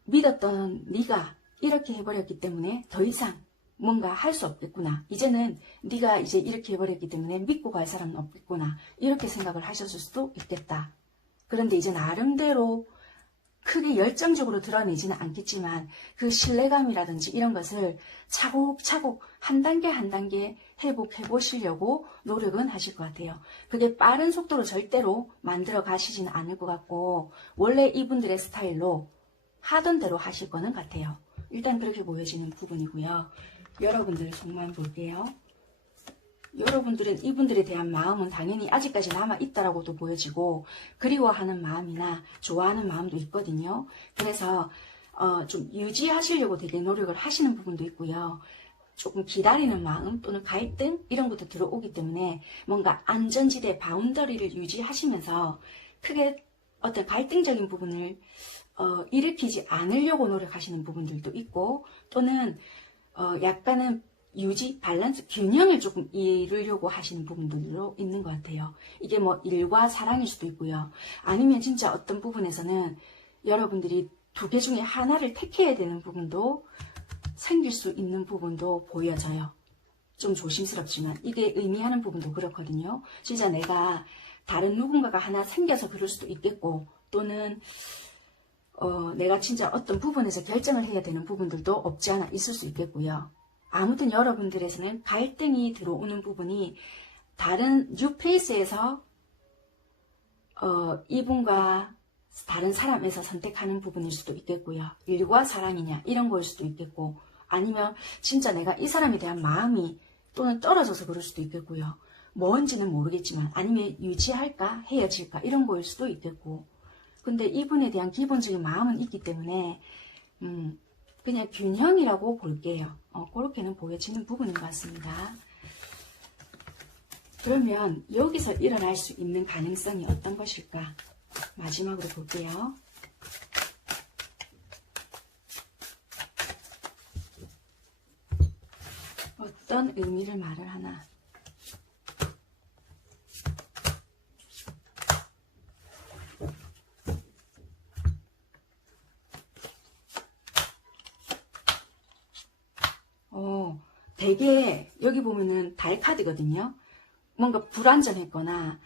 믿었던 네가 이렇게 해버렸기 때문에 더 이상 뭔가 할 수 없겠구나. 이제는 네가 이제 이렇게 해버렸기 때문에 믿고 갈 사람은 없겠구나. 이렇게 생각을 하셨을 수도 있겠다. 그런데 이제 나름대로 크게 열정적으로 드러내지는 않겠지만 그 신뢰감이라든지 이런 것을 차곡차곡 한 단계 한 단계 회복해 보시려고 노력은 하실 것 같아요. 그게 빠른 속도로 절대로 만들어 가시지는 않을 것 같고 원래 이분들의 스타일로 하던 대로 하실 거는 같아요. 일단 그렇게 보여지는 부분이고요. 여러분들의 속만 볼게요. 여러분들은 이분들에 대한 마음은 당연히 아직까지 남아있다라고도 보여지고 그리워하는 마음이나 좋아하는 마음도 있거든요. 그래서 좀 유지하시려고 되게 노력을 하시는 부분도 있고요. 조금 기다리는 마음 또는 갈등 이런 것도 들어오기 때문에 뭔가 안전지대 바운더리를 유지하시면서 크게 어떤 갈등적인 부분을 일으키지 않으려고 노력하시는 부분들도 있고 또는 약간은 유지, 밸런스, 균형을 조금 이루려고 하시는 부분들도 있는 것 같아요. 이게 뭐 일과 사랑일 수도 있고요. 아니면 진짜 어떤 부분에서는 여러분들이 두 개 중에 하나를 택해야 되는 부분도 생길 수 있는 부분도 보여져요. 좀 조심스럽지만 이게 의미하는 부분도 그렇거든요. 진짜 내가 다른 누군가가 하나 생겨서 그럴 수도 있겠고 또는 내가 진짜 어떤 부분에서 결정을 해야 되는 부분들도 없지 않아 있을 수 있겠고요. 아무튼 여러분들에서는 갈등이 들어오는 부분이 다른 뉴페이스에서 이분과 다른 사람에서 선택하는 부분일 수도 있겠고요. 일과 사랑이냐 이런 거일 수도 있겠고 아니면 진짜 내가 이 사람에 대한 마음이 또는 떨어져서 그럴 수도 있겠고요. 뭔지는 모르겠지만 아니면 유지할까 헤어질까 이런 거일 수도 있겠고 근데 이분에 대한 기본적인 마음은 있기 때문에 그냥 균형이라고 볼게요. 그렇게는 보여지는 부분인 것 같습니다. 그러면 여기서 일어날 수 있는 가능성이 어떤 것일까? 마지막으로 볼게요. 어떤 의미를 말을 하나? 되게 여기 보면은 달 카드거든요. 뭔가 불안정했거나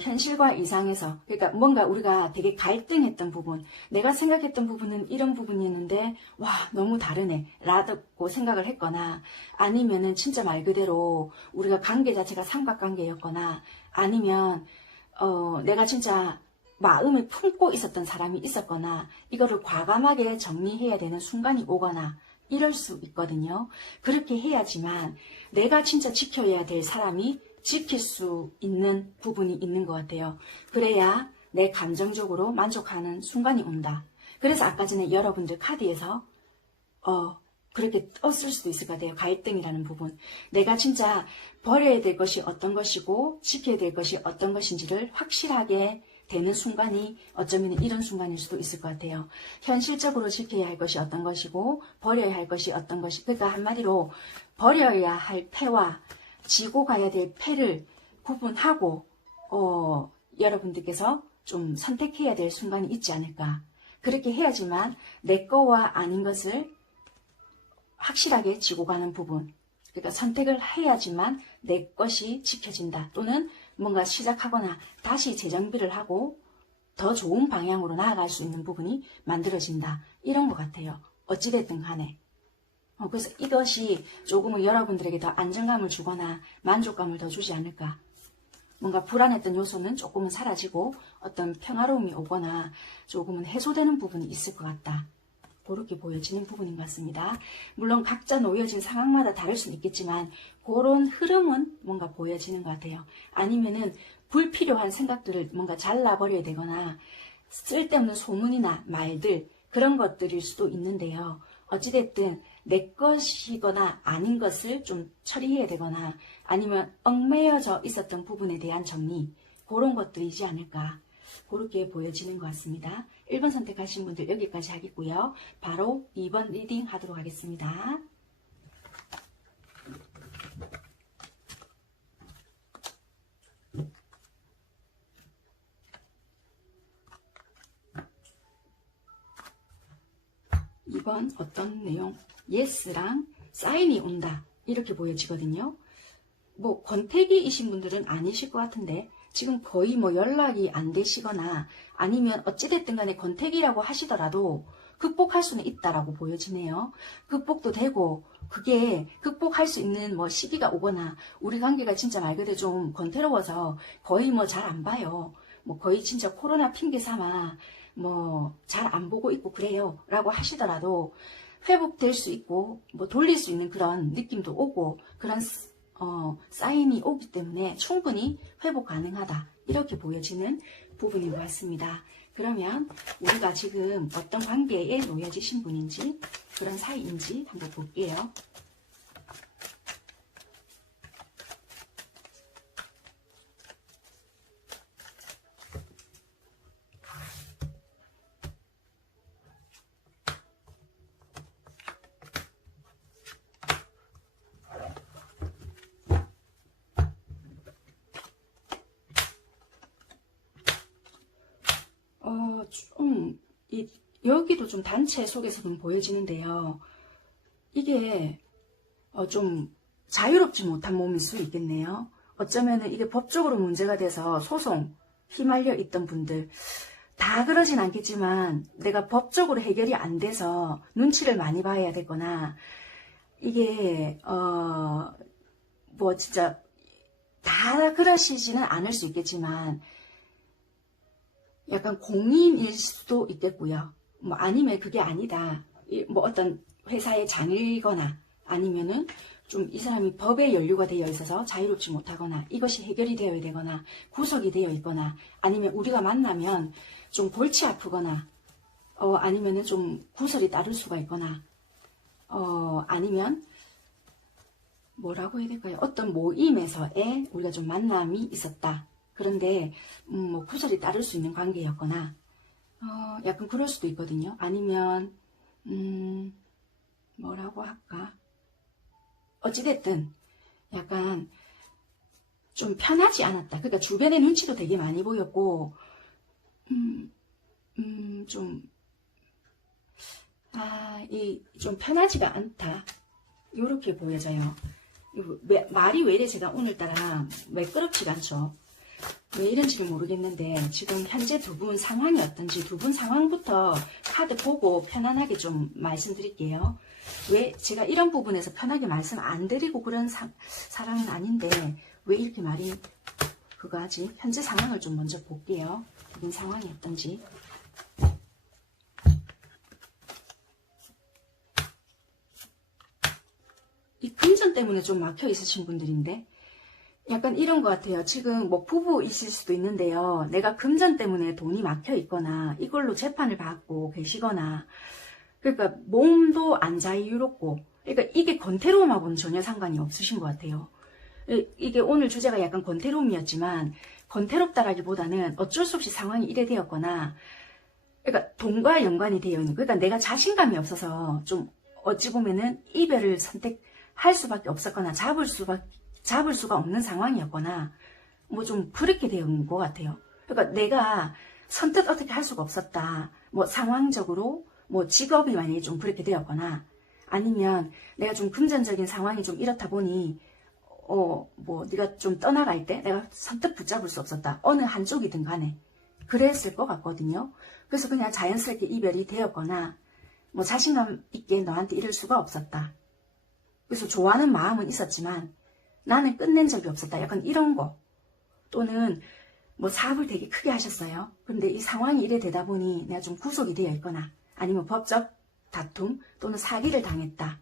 현실과 이상해서 그러니까 뭔가 우리가 되게 갈등했던 부분 내가 생각했던 부분은 이런 부분이었는데 와 너무 다르네 라고 생각을 했거나 아니면은 진짜 말 그대로 우리가 관계 자체가 삼각관계였거나 아니면 내가 진짜 마음을 품고 있었던 사람이 있었거나 이거를 과감하게 정리해야 되는 순간이 오거나 이럴 수 있거든요. 그렇게 해야지만 내가 진짜 지켜야 될 사람이 지킬 수 있는 부분이 있는 것 같아요. 그래야 내 감정적으로 만족하는 순간이 온다. 그래서 아까 전에 여러분들 카드에서 그렇게 떴을 수도 있을 것 같아요. 갈등이라는 부분. 내가 진짜 버려야 될 것이 어떤 것이고 지켜야 될 것이 어떤 것인지를 확실하게 되는 순간이 어쩌면 이런 순간일 수도 있을 것 같아요. 현실적으로 지켜야 할 것이 어떤 것이고 버려야 할 것이 어떤 것이 그러니까 한마디로 버려야 할 패와 지고 가야 될 패를 구분하고 여러분들께서 좀 선택해야 될 순간이 있지 않을까. 그렇게 해야지만 내 거와 아닌 것을 확실하게 지고 가는 부분. 그러니까 선택을 해야지만 내 것이 지켜진다. 또는 뭔가 시작하거나 다시 재정비를 하고 더 좋은 방향으로 나아갈 수 있는 부분이 만들어진다. 이런 것 같아요. 어찌됐든 간에. 그래서 이것이 조금은 여러분들에게 더 안정감을 주거나 만족감을 더 주지 않을까. 뭔가 불안했던 요소는 조금은 사라지고 어떤 평화로움이 오거나 조금은 해소되는 부분이 있을 것 같다. 그렇게 보여지는 부분인 것 같습니다. 물론 각자 놓여진 상황마다 다를 수는 있겠지만 그런 흐름은 뭔가 보여지는 것 같아요. 아니면은 불필요한 생각들을 뭔가 잘라버려야 되거나 쓸데없는 소문이나 말들 그런 것들일 수도 있는데요. 어찌됐든 내 것이거나 아닌 것을 좀 처리해야 되거나 아니면 얽매여져 있었던 부분에 대한 정리 그런 것들이지 않을까 그렇게 보여지는 것 같습니다. 1번 선택하신 분들 여기까지 하겠고요. 바로 2번 리딩 하도록 하겠습니다. 2번 어떤 내용? yes랑 사인이 온다. 이렇게 보여지거든요. 뭐 권태기이신 분들은 아니실 것 같은데 지금 거의 뭐 연락이 안 되시거나 아니면 어찌됐든 간에 권태기라고 하시더라도 극복할 수는 있다라고 보여지네요. 극복도 되고 그게 극복할 수 있는 뭐 시기가 오거나 우리 관계가 진짜 말 그대로 좀 권태로워서 거의 뭐 잘 안 봐요. 뭐 거의 진짜 코로나 핑계 삼아 뭐 잘 안 보고 있고 그래요 라고 하시더라도 회복될 수 있고 뭐 돌릴 수 있는 그런 느낌도 오고 그런 사인이 오기 때문에 충분히 회복 가능하다 이렇게 보여지는 부분인 것 같습니다. 그러면 우리가 지금 어떤 관계에 놓여지신 분인지 그런 사이인지 한번 볼게요. 여기도 좀 단체 속에서 좀 보여지는데요. 이게 좀 자유롭지 못한 몸일 수 있겠네요. 어쩌면은 이게 법적으로 문제가 돼서 소송 휘말려 있던 분들 다 그러진 않겠지만 내가 법적으로 해결이 안 돼서 눈치를 많이 봐야 되거나 이게 뭐 진짜 다 그러시지는 않을 수 있겠지만 약간 공인일 수도 있겠고요. 뭐 아니면 그게 아니다. 뭐 어떤 회사의 장이거나 아니면은 좀 이 사람이 법에 연루가 되어 있어서 자유롭지 못하거나 이것이 해결이 되어야 되거나 구속이 되어 있거나 아니면 우리가 만나면 좀 골치 아프거나 아니면은 좀 구설이 따를 수가 있거나 아니면 뭐라고 해야 될까요? 어떤 모임에서의 우리가 좀 만남이 있었다. 그런데 뭐 구설이 따를 수 있는 관계였거나 약간 그럴 수도 있거든요. 아니면 뭐라고 할까? 어찌됐든 약간 좀 편하지 않았다. 그러니까 주변의 눈치도 되게 많이 보였고 좀 편하지가 않다. 이렇게 보여져요. 말이 왜 이래 제가 오늘따라 매끄럽지가 않죠. 왜 이런지를 모르겠는데 지금 현재 두 분 상황이 어떤지 두 분 상황부터 카드 보고 편안하게 좀 말씀드릴게요. 왜 제가 이런 부분에서 편하게 말씀 안 드리고 그런 사람은 아닌데 왜 이렇게 말이 그거 하지? 현재 상황을 좀 먼저 볼게요. 두 분 상황이 어떤지. 이 금전 때문에 좀 막혀 있으신 분들인데 약간 이런 것 같아요. 지금 뭐 부부이실 수도 있는데요. 내가 금전 때문에 돈이 막혀 있거나 이걸로 재판을 받고 계시거나 그러니까 몸도 안 자유롭고 그러니까 이게 권태로움하고는 전혀 상관이 없으신 것 같아요. 이게 오늘 주제가 약간 권태로움이었지만 권태롭다라기보다는 어쩔 수 없이 상황이 이래 되었거나 그러니까 돈과 연관이 되어 있는 그러니까 내가 자신감이 없어서 좀 어찌 보면은 이별을 선택할 수밖에 없었거나 잡을 수가 없는 상황이었거나 뭐 좀 그렇게 되는 것 같아요. 그러니까 내가 선뜻 어떻게 할 수가 없었다. 뭐 상황적으로 뭐 직업이 만약에 좀 그렇게 되었거나 아니면 내가 좀 금전적인 상황이 좀 이렇다 보니 뭐 네가 좀 떠나갈 때 내가 선뜻 붙잡을 수 없었다. 어느 한쪽이든 간에 그랬을 것 같거든요. 그래서 그냥 자연스럽게 이별이 되었거나 뭐 자신감 있게 너한테 이럴 수가 없었다. 그래서 좋아하는 마음은 있었지만 나는 끝낸 적이 없었다. 약간 이런 거. 또는 뭐 사업을 되게 크게 하셨어요. 그런데 이 상황이 이래 되다 보니 내가 좀 구속이 되어 있거나 아니면 법적 다툼 또는 사기를 당했다.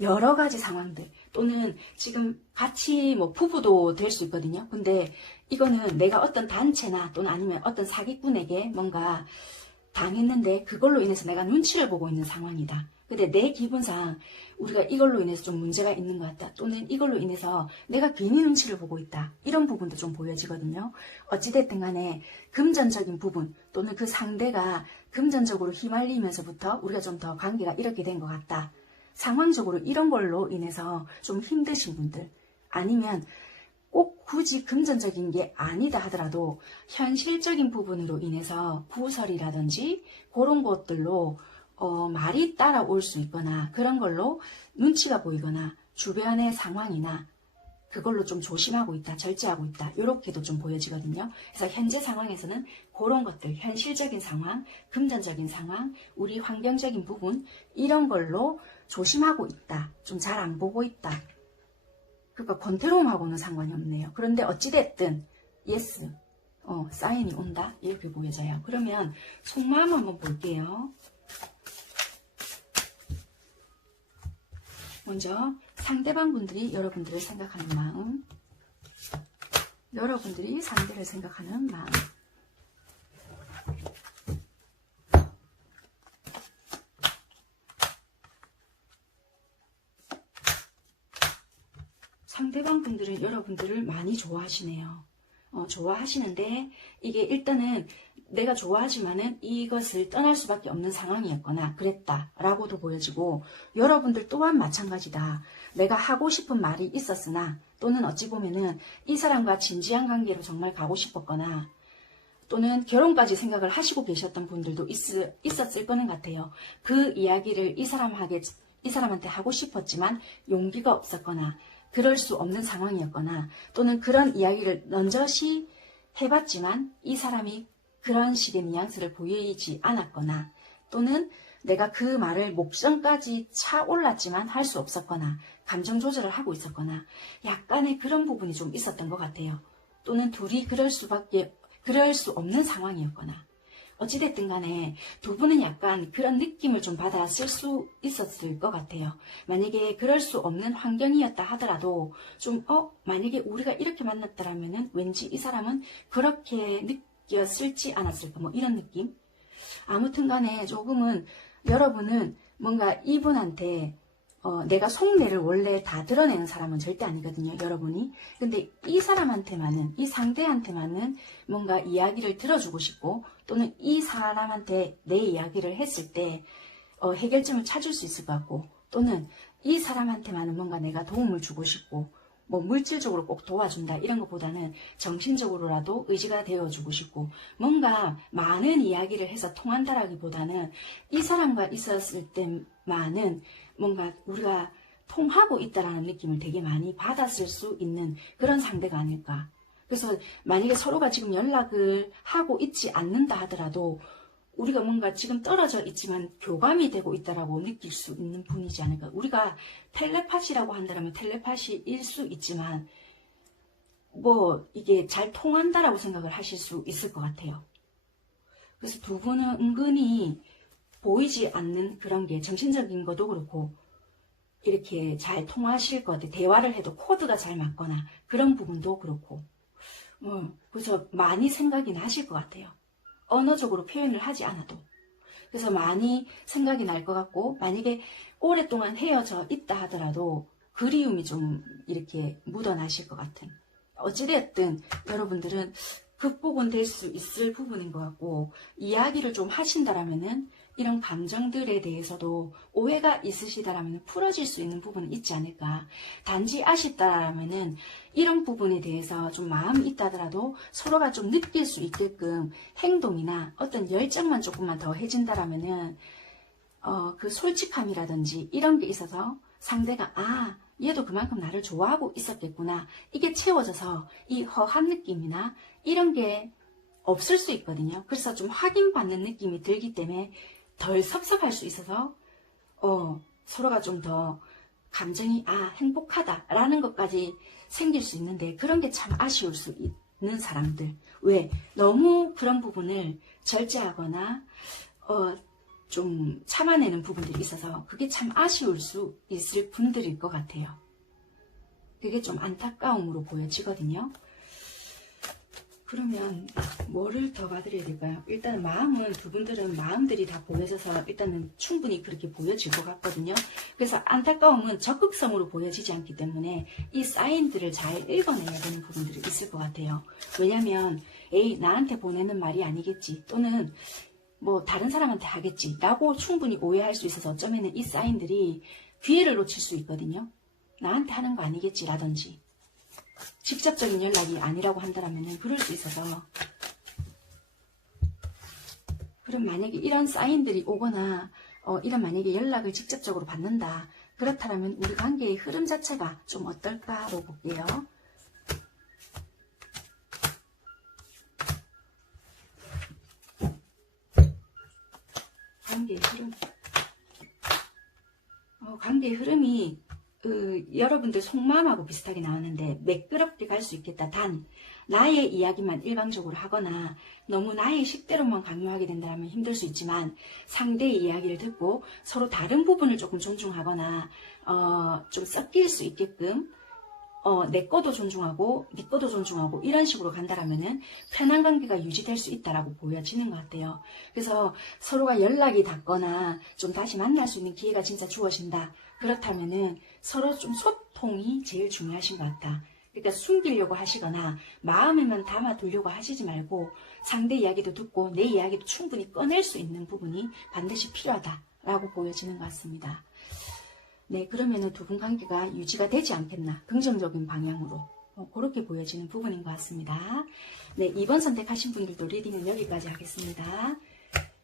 여러 가지 상황들 또는 지금 같이 뭐 부부도 될 수 있거든요. 근데 이거는 내가 어떤 단체나 또는 아니면 어떤 사기꾼에게 뭔가 당했는데 그걸로 인해서 내가 눈치를 보고 있는 상황이다. 근데 내 기분상 우리가 이걸로 인해서 좀 문제가 있는 것 같다. 또는 이걸로 인해서 내가 괜히 눈치를 보고 있다. 이런 부분도 좀 보여지거든요. 어찌됐든 간에 금전적인 부분 또는 그 상대가 금전적으로 휘말리면서부터 우리가 좀 더 관계가 이렇게 된 것 같다. 상황적으로 이런 걸로 인해서 좀 힘드신 분들 아니면 꼭 굳이 금전적인 게 아니다 하더라도 현실적인 부분으로 인해서 부설이라든지 그런 것들로 말이 따라올 수 있거나 그런 걸로 눈치가 보이거나 주변의 상황이나 그걸로 좀 조심하고 있다, 절제하고 있다, 이렇게도 좀 보여지거든요. 그래서 현재 상황에서는 그런 것들, 현실적인 상황, 금전적인 상황, 우리 환경적인 부분 이런 걸로 조심하고 있다, 좀 잘 안 보고 있다. 그러니까 권태로움하고는 상관이 없네요. 그런데 어찌됐든 예스, 사인이 온다 이렇게 보여져요. 그러면 속마음 한번 볼게요. 먼저 상대방 분들이 여러분들을 생각하는 마음, 여러분들이 상대를 생각하는 마음. 상대방 분들은 여러분들을 많이 좋아하시네요. 좋아하시는데 이게 일단은 내가 좋아하지만은 이것을 떠날 수밖에 없는 상황이었거나 그랬다라고도 보여지고, 여러분들 또한 마찬가지다. 내가 하고 싶은 말이 있었으나 또는 어찌 보면은 이 사람과 진지한 관계로 정말 가고 싶었거나 또는 결혼까지 생각을 하시고 계셨던 분들도 있었을 거는 같아요. 그 이야기를 이 사람한테 하고 싶었지만 용기가 없었거나 그럴 수 없는 상황이었거나 또는 그런 이야기를 넌저시 해봤지만 이 사람이 그런 식의 뉘앙스를 보이지 않았거나 또는 내가 그 말을 목전까지 차올랐지만 할 수 없었거나 감정 조절을 하고 있었거나 약간의 그런 부분이 좀 있었던 것 같아요. 또는 둘이 그럴 수 없는 상황이었거나 어찌됐든 간에 두 분은 약간 그런 느낌을 좀 받았을 수 있었을 것 같아요. 만약에 그럴 수 없는 환경이었다 하더라도 좀 만약에 우리가 이렇게 만났다라면은 왠지 이 사람은 그렇게 느꼈을지 않았을까 뭐 이런 느낌. 아무튼 간에 조금은 여러분은 뭔가 이분한테 내가 속내를 원래 다 드러내는 사람은 절대 아니거든요, 여러분이. 근데 이 사람한테만은, 이 상대한테만은 뭔가 이야기를 들어주고 싶고 또는 이 사람한테 내 이야기를 했을 때 해결점을 찾을 수 있을 것 같고 또는 이 사람한테만은 뭔가 내가 도움을 주고 싶고 뭐 물질적으로 꼭 도와준다 이런 것보다는 정신적으로라도 의지가 되어주고 싶고 뭔가 많은 이야기를 해서 통한다라기보다는 이 사람과 있었을 때만은 뭔가 우리가 통하고 있다라는 느낌을 되게 많이 받았을 수 있는 그런 상대가 아닐까. 그래서 만약에 서로가 지금 연락을 하고 있지 않는다 하더라도 우리가 뭔가 지금 떨어져 있지만 교감이 되고 있다라고 느낄 수 있는 분이지 않을까. 우리가 텔레파시라고 한다면 텔레파시일 수 있지만 뭐 이게 잘 통한다라고 생각을 하실 수 있을 것 같아요. 그래서 두 분은 은근히 보이지 않는 그런 게 정신적인 것도 그렇고 이렇게 잘 통하실 것 같아요. 대화를 해도 코드가 잘 맞거나 그런 부분도 그렇고 그래서 많이 생각이 나실 것 같아요. 언어적으로 표현을 하지 않아도. 그래서 많이 생각이 날 것 같고 만약에 오랫동안 헤어져 있다 하더라도 그리움이 좀 이렇게 묻어나실 것 같은. 어찌됐든 여러분들은 극복은 될 수 있을 부분인 것 같고 이야기를 좀 하신다라면은 이런 감정들에 대해서도 오해가 있으시다라면 풀어질 수 있는 부분은 있지 않을까. 단지 아쉽다라면은 이런 부분에 대해서 좀 마음이 있다 하더라도 서로가 좀 느낄 수 있게끔 행동이나 어떤 열정만 조금만 더 해진다라면은 그 솔직함이라든지 이런 게 있어서 상대가 얘도 그만큼 나를 좋아하고 있었겠구나. 이게 채워져서 이 허한 느낌이나 이런 게 없을 수 있거든요. 그래서 좀 확인받는 느낌이 들기 때문에 덜 섭섭할 수 있어서 서로가 좀 더 감정이 행복하다라는 것까지 생길 수 있는데 그런 게 참 아쉬울 수 있는 사람들. 왜? 너무 그런 부분을 절제하거나 좀 참아내는 부분들이 있어서 그게 참 아쉬울 수 있을 분들일 것 같아요. 그게 좀 안타까움으로 보여지거든요. 그러면 뭐를 더 봐드려야 될까요? 일단은 마음은 두 분들은 마음들이 다 보여져서 일단은 충분히 그렇게 보여질 것 같거든요. 그래서 안타까움은 적극성으로 보여지지 않기 때문에 이 사인들을 잘 읽어내야 되는 부분들이 있을 것 같아요. 왜냐면 나한테 보내는 말이 아니겠지 또는 뭐 다른 사람한테 하겠지 라고 충분히 오해할 수 있어서 어쩌면 이 사인들이 기회를 놓칠 수 있거든요. 나한테 하는 거 아니겠지 라든지 직접적인 연락이 아니라고 한다면 그럴 수 있어서 그럼 만약에 이런 사인들이 오거나 이런 만약에 연락을 직접적으로 받는다. 그렇다면 우리 관계의 흐름 자체가 좀 어떨까로 볼게요. 관계의 흐름. 관계의 흐름이 여러분들 속마음하고 비슷하게 나왔는데 매끄럽게 갈 수 있겠다. 단 나의 이야기만 일방적으로 하거나 너무 나의 식대로만 강요하게 된다면 힘들 수 있지만 상대의 이야기를 듣고 서로 다른 부분을 조금 존중하거나 좀 섞일 수 있게끔 내 거도 존중하고 네 거도 존중하고 이런 식으로 간다라면은 편한 관계가 유지될 수 있다라고 보여지는 것 같아요. 그래서 서로가 연락이 닿거나 좀 다시 만날 수 있는 기회가 진짜 주어진다. 그렇다면은 서로 좀 소통이 제일 중요하신 것 같다. 그러니까 숨기려고 하시거나 마음에만 담아두려고 하시지 말고 상대 이야기도 듣고 내 이야기도 충분히 꺼낼 수 있는 부분이 반드시 필요하다라고 보여지는 것 같습니다. 네, 그러면은 두 분 관계가 유지가 되지 않겠나. 긍정적인 방향으로. 그렇게 보여지는 부분인 것 같습니다. 네, 2번 선택하신 분들도 리딩은 여기까지 하겠습니다.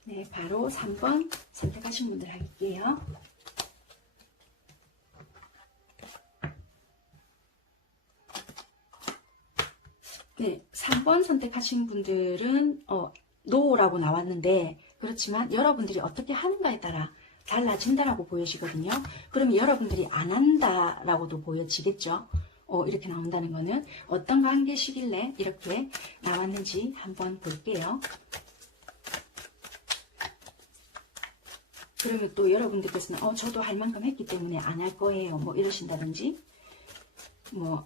네, 바로 3번 선택하신 분들 할게요. 네, 3번 선택하신 분들은 노라고 나왔는데 그렇지만 여러분들이 어떻게 하는가에 따라 달라진다라고 보여지거든요. 그러면 여러분들이 안 한다라고도 보여지겠죠. 이렇게 나온다는 거는 어떤 관계시길래 이렇게 나왔는지 한번 볼게요. 그러면 또 여러분들께서는 저도 할 만큼 했기 때문에 안 할 거예요. 뭐 이러신다든지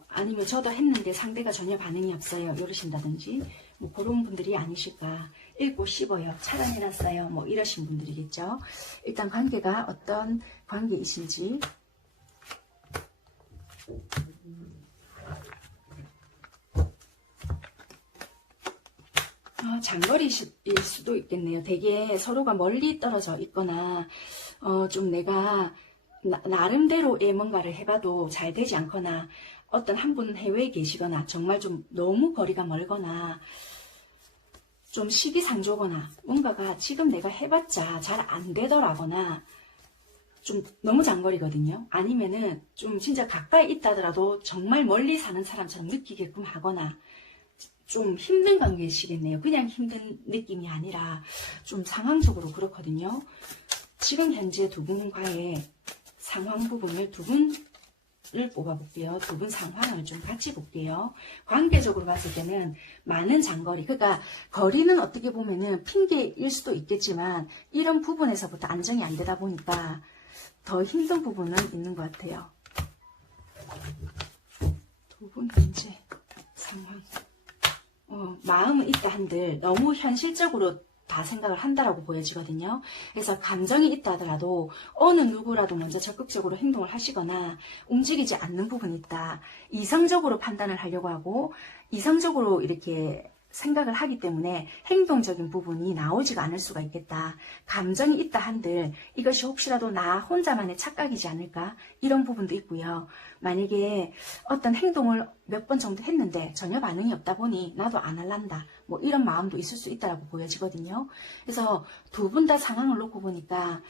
아니면 저도 했는데 상대가 전혀 반응이 없어요. 이러신다든지 뭐 그런 분들이 아니실까. 읽고 씹어요. 차단해놨어요. 뭐 이러신 분들이겠죠. 일단 관계가 어떤 관계이신지. 장거리일 수도 있겠네요. 되게 서로가 멀리 떨어져 있거나 좀 내가 나름대로의 뭔가를 해봐도 잘 되지 않거나 어떤 한 분은 해외에 계시거나 정말 좀 너무 거리가 멀거나 좀 시기상조거나 뭔가가 지금 내가 해봤자 잘 안 되더라거나 좀 너무 장거리거든요. 아니면은 좀 진짜 가까이 있다더라도 정말 멀리 사는 사람처럼 느끼게끔 하거나 좀 힘든 관계시겠네요. 그냥 힘든 느낌이 아니라 좀 상황적으로 그렇거든요. 지금 현재 두 분과의 상황 부분을 두 분을 뽑아볼게요. 두 분 상황을 좀 같이 볼게요. 관계적으로 봤을 때는 많은 장거리, 그러니까 거리는 어떻게 보면은 핑계일 수도 있겠지만 이런 부분에서부터 안정이 안 되다 보니까 더 힘든 부분은 있는 것 같아요. 두 분 현재 상황. 마음은 있다 한들 너무 현실적으로 다 생각을 한다라고 보여지거든요. 그래서 감정이 있다 하더라도 어느 누구라도 먼저 적극적으로 행동을 하시거나 움직이지 않는 부분이 있다. 이성적으로 판단을 하려고 하고 이성적으로 이렇게 생각을 하기 때문에 행동적인 부분이 나오지가 않을 수가 있겠다. 감정이 있다 한들 이것이 혹시라도 나 혼자만의 착각이지 않을까? 이런 부분도 있고요. 만약에 어떤 행동을 몇 번 정도 했는데 전혀 반응이 없다 보니 나도 안 할란다. 뭐 이런 마음도 있을 수 있다고 보여지거든요. 그래서 두 분 다 상황을 놓고 보니까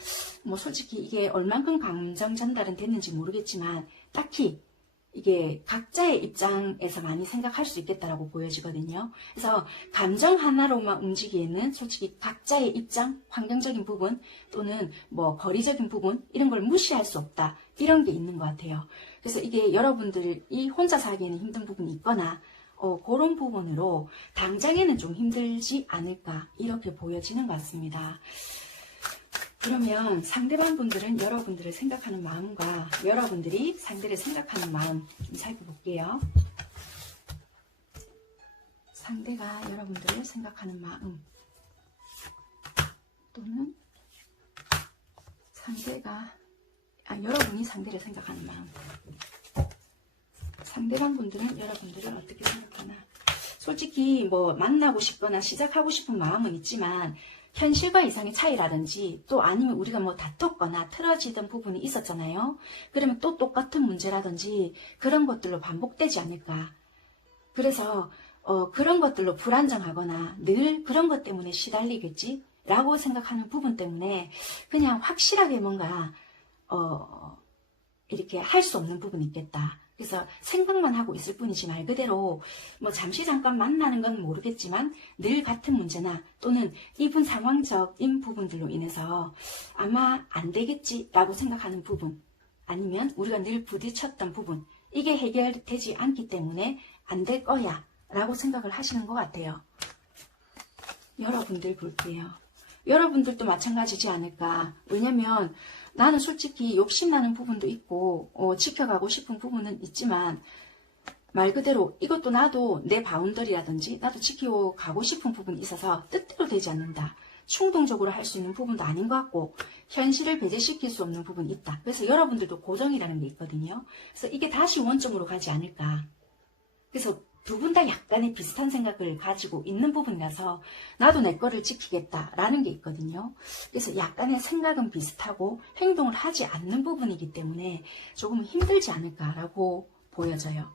뭐 솔직히 이게 얼만큼 감정 전달은 됐는지 모르겠지만 딱히 이게 각자의 입장에서 많이 생각할 수 있겠다라고 보여지거든요. 그래서 감정 하나로만 움직이기에는 솔직히 각자의 입장, 환경적인 부분 또는 뭐 거리적인 부분 이런 걸 무시할 수 없다. 이런 게 있는 것 같아요. 그래서 이게 여러분들이 혼자 살기에는 힘든 부분이 있거나 그런 부분으로 당장에는 좀 힘들지 않을까 이렇게 보여지는 것 같습니다. 그러면 상대방 분들은 여러분들을 생각하는 마음과 여러분들이 상대를 생각하는 마음 좀 살펴볼게요. 상대가 여러분들을 생각하는 마음 또는 여러분이 상대를 생각하는 마음. 상대방 분들은 여러분들을 어떻게 생각하나. 솔직히 뭐 만나고 싶거나 시작하고 싶은 마음은 있지만 현실과 이상의 차이라든지 또 아니면 우리가 뭐 다퉜거나 틀어지던 부분이 있었잖아요. 그러면 또 똑같은 문제라든지 그런 것들로 반복되지 않을까. 그래서 그런 것들로 불안정하거나 늘 그런 것 때문에 시달리겠지. 라고 생각하는 부분 때문에 그냥 확실하게 뭔가 이렇게 할 수 없는 부분이 있겠다. 그래서 생각만 하고 있을 뿐이지 말 그대로 뭐 잠시 잠깐 만나는 건 모르겠지만 늘 같은 문제나 또는 이분 상황적인 부분들로 인해서 아마 안 되겠지라고 생각하는 부분, 아니면 우리가 늘 부딪혔던 부분, 이게 해결되지 않기 때문에 안 될 거야 라고 생각을 하시는 것 같아요. 여러분들 볼게요. 여러분들도 마찬가지지 않을까. 왜냐면 나는 솔직히 욕심나는 부분도 있고 지켜가고 싶은 부분은 있지만 말 그대로 이것도 나도 내 바운더리라든지 나도 지켜가고 싶은 부분이 있어서 뜻대로 되지 않는다. 충동적으로 할 수 있는 부분도 아닌 것 같고 현실을 배제시킬 수 없는 부분이 있다. 그래서 여러분들도 고정이라는 게 있거든요. 그래서 이게 다시 원점으로 가지 않을까. 그래서 두 분 다 약간의 비슷한 생각을 가지고 있는 부분이라서 나도 내 거를 지키겠다라는 게 있거든요. 그래서 약간의 생각은 비슷하고 행동을 하지 않는 부분이기 때문에 조금 힘들지 않을까라고 보여져요.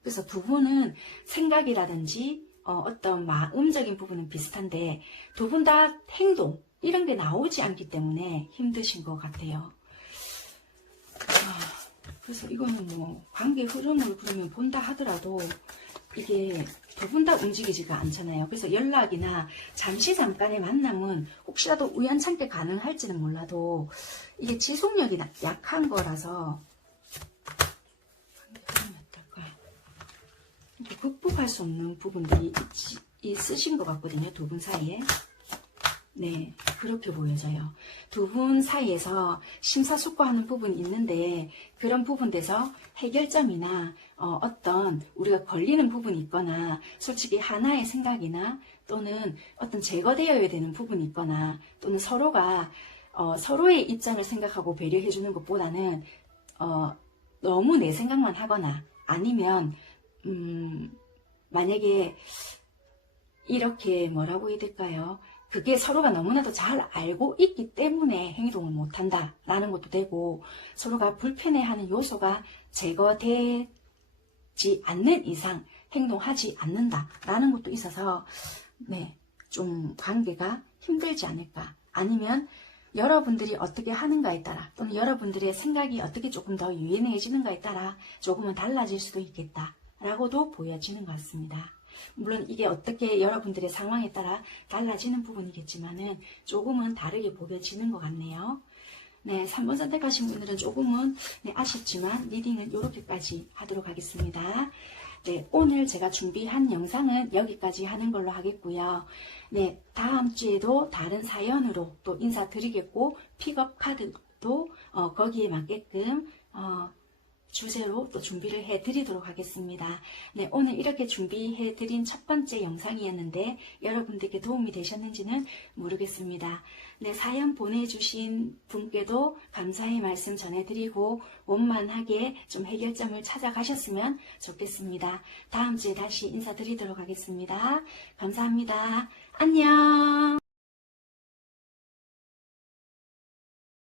그래서 두 분은 생각이라든지 어떤 마음적인 부분은 비슷한데 두 분 다 행동 이런 게 나오지 않기 때문에 힘드신 것 같아요. 그래서 이거는 뭐 관계 흐름을 그러면 본다 하더라도 이게 두 분 다 움직이지가 않잖아요. 그래서 연락이나 잠시 잠깐의 만남은 혹시라도 우연찮게 가능할지는 몰라도 이게 지속력이 약한 거라서 관계 흐름이 어떨까? 극복할 수 없는 부분들이 있으신 것 같거든요. 두 분 사이에. 네, 그렇게 보여져요. 두 분 사이에서 심사숙고하는 부분이 있는데 그런 부분에서 해결점이나 어떤 우리가 걸리는 부분이 있거나 솔직히 하나의 생각이나 또는 어떤 제거되어야 되는 부분이 있거나 또는 서로가 서로의 입장을 생각하고 배려해 주는 것보다는 너무 내 생각만 하거나 아니면 만약에 이렇게 뭐라고 해야 될까요? 그게 서로가 너무나도 잘 알고 있기 때문에 행동을 못한다 라는 것도 되고 서로가 불편해하는 요소가 제거되지 않는 이상 행동하지 않는다 라는 것도 있어서 네, 좀 관계가 힘들지 않을까. 아니면 여러분들이 어떻게 하는가에 따라 또는 여러분들의 생각이 어떻게 조금 더 유연해지는가에 따라 조금은 달라질 수도 있겠다 라고도 보여지는 것 같습니다. 물론 이게 어떻게 여러분들의 상황에 따라 달라지는 부분이겠지만은 조금은 다르게 보여지는 것 같네요. 네, 3번 선택하신 분들은 조금은 아쉽지만 리딩은 이렇게까지 하도록 하겠습니다. 네, 오늘 제가 준비한 영상은 여기까지 하는 걸로 하겠고요. 네, 다음 주에도 다른 사연으로 또 인사드리겠고 픽업 카드도 거기에 맞게끔 주제로 또 준비를 해드리도록 하겠습니다. 네, 오늘 이렇게 준비해드린 첫 번째 영상이었는데 여러분들께 도움이 되셨는지는 모르겠습니다. 네, 사연 보내주신 분께도 감사의 말씀 전해드리고 원만하게 좀 해결점을 찾아가셨으면 좋겠습니다. 다음 주에 다시 인사드리도록 하겠습니다. 감사합니다. 안녕.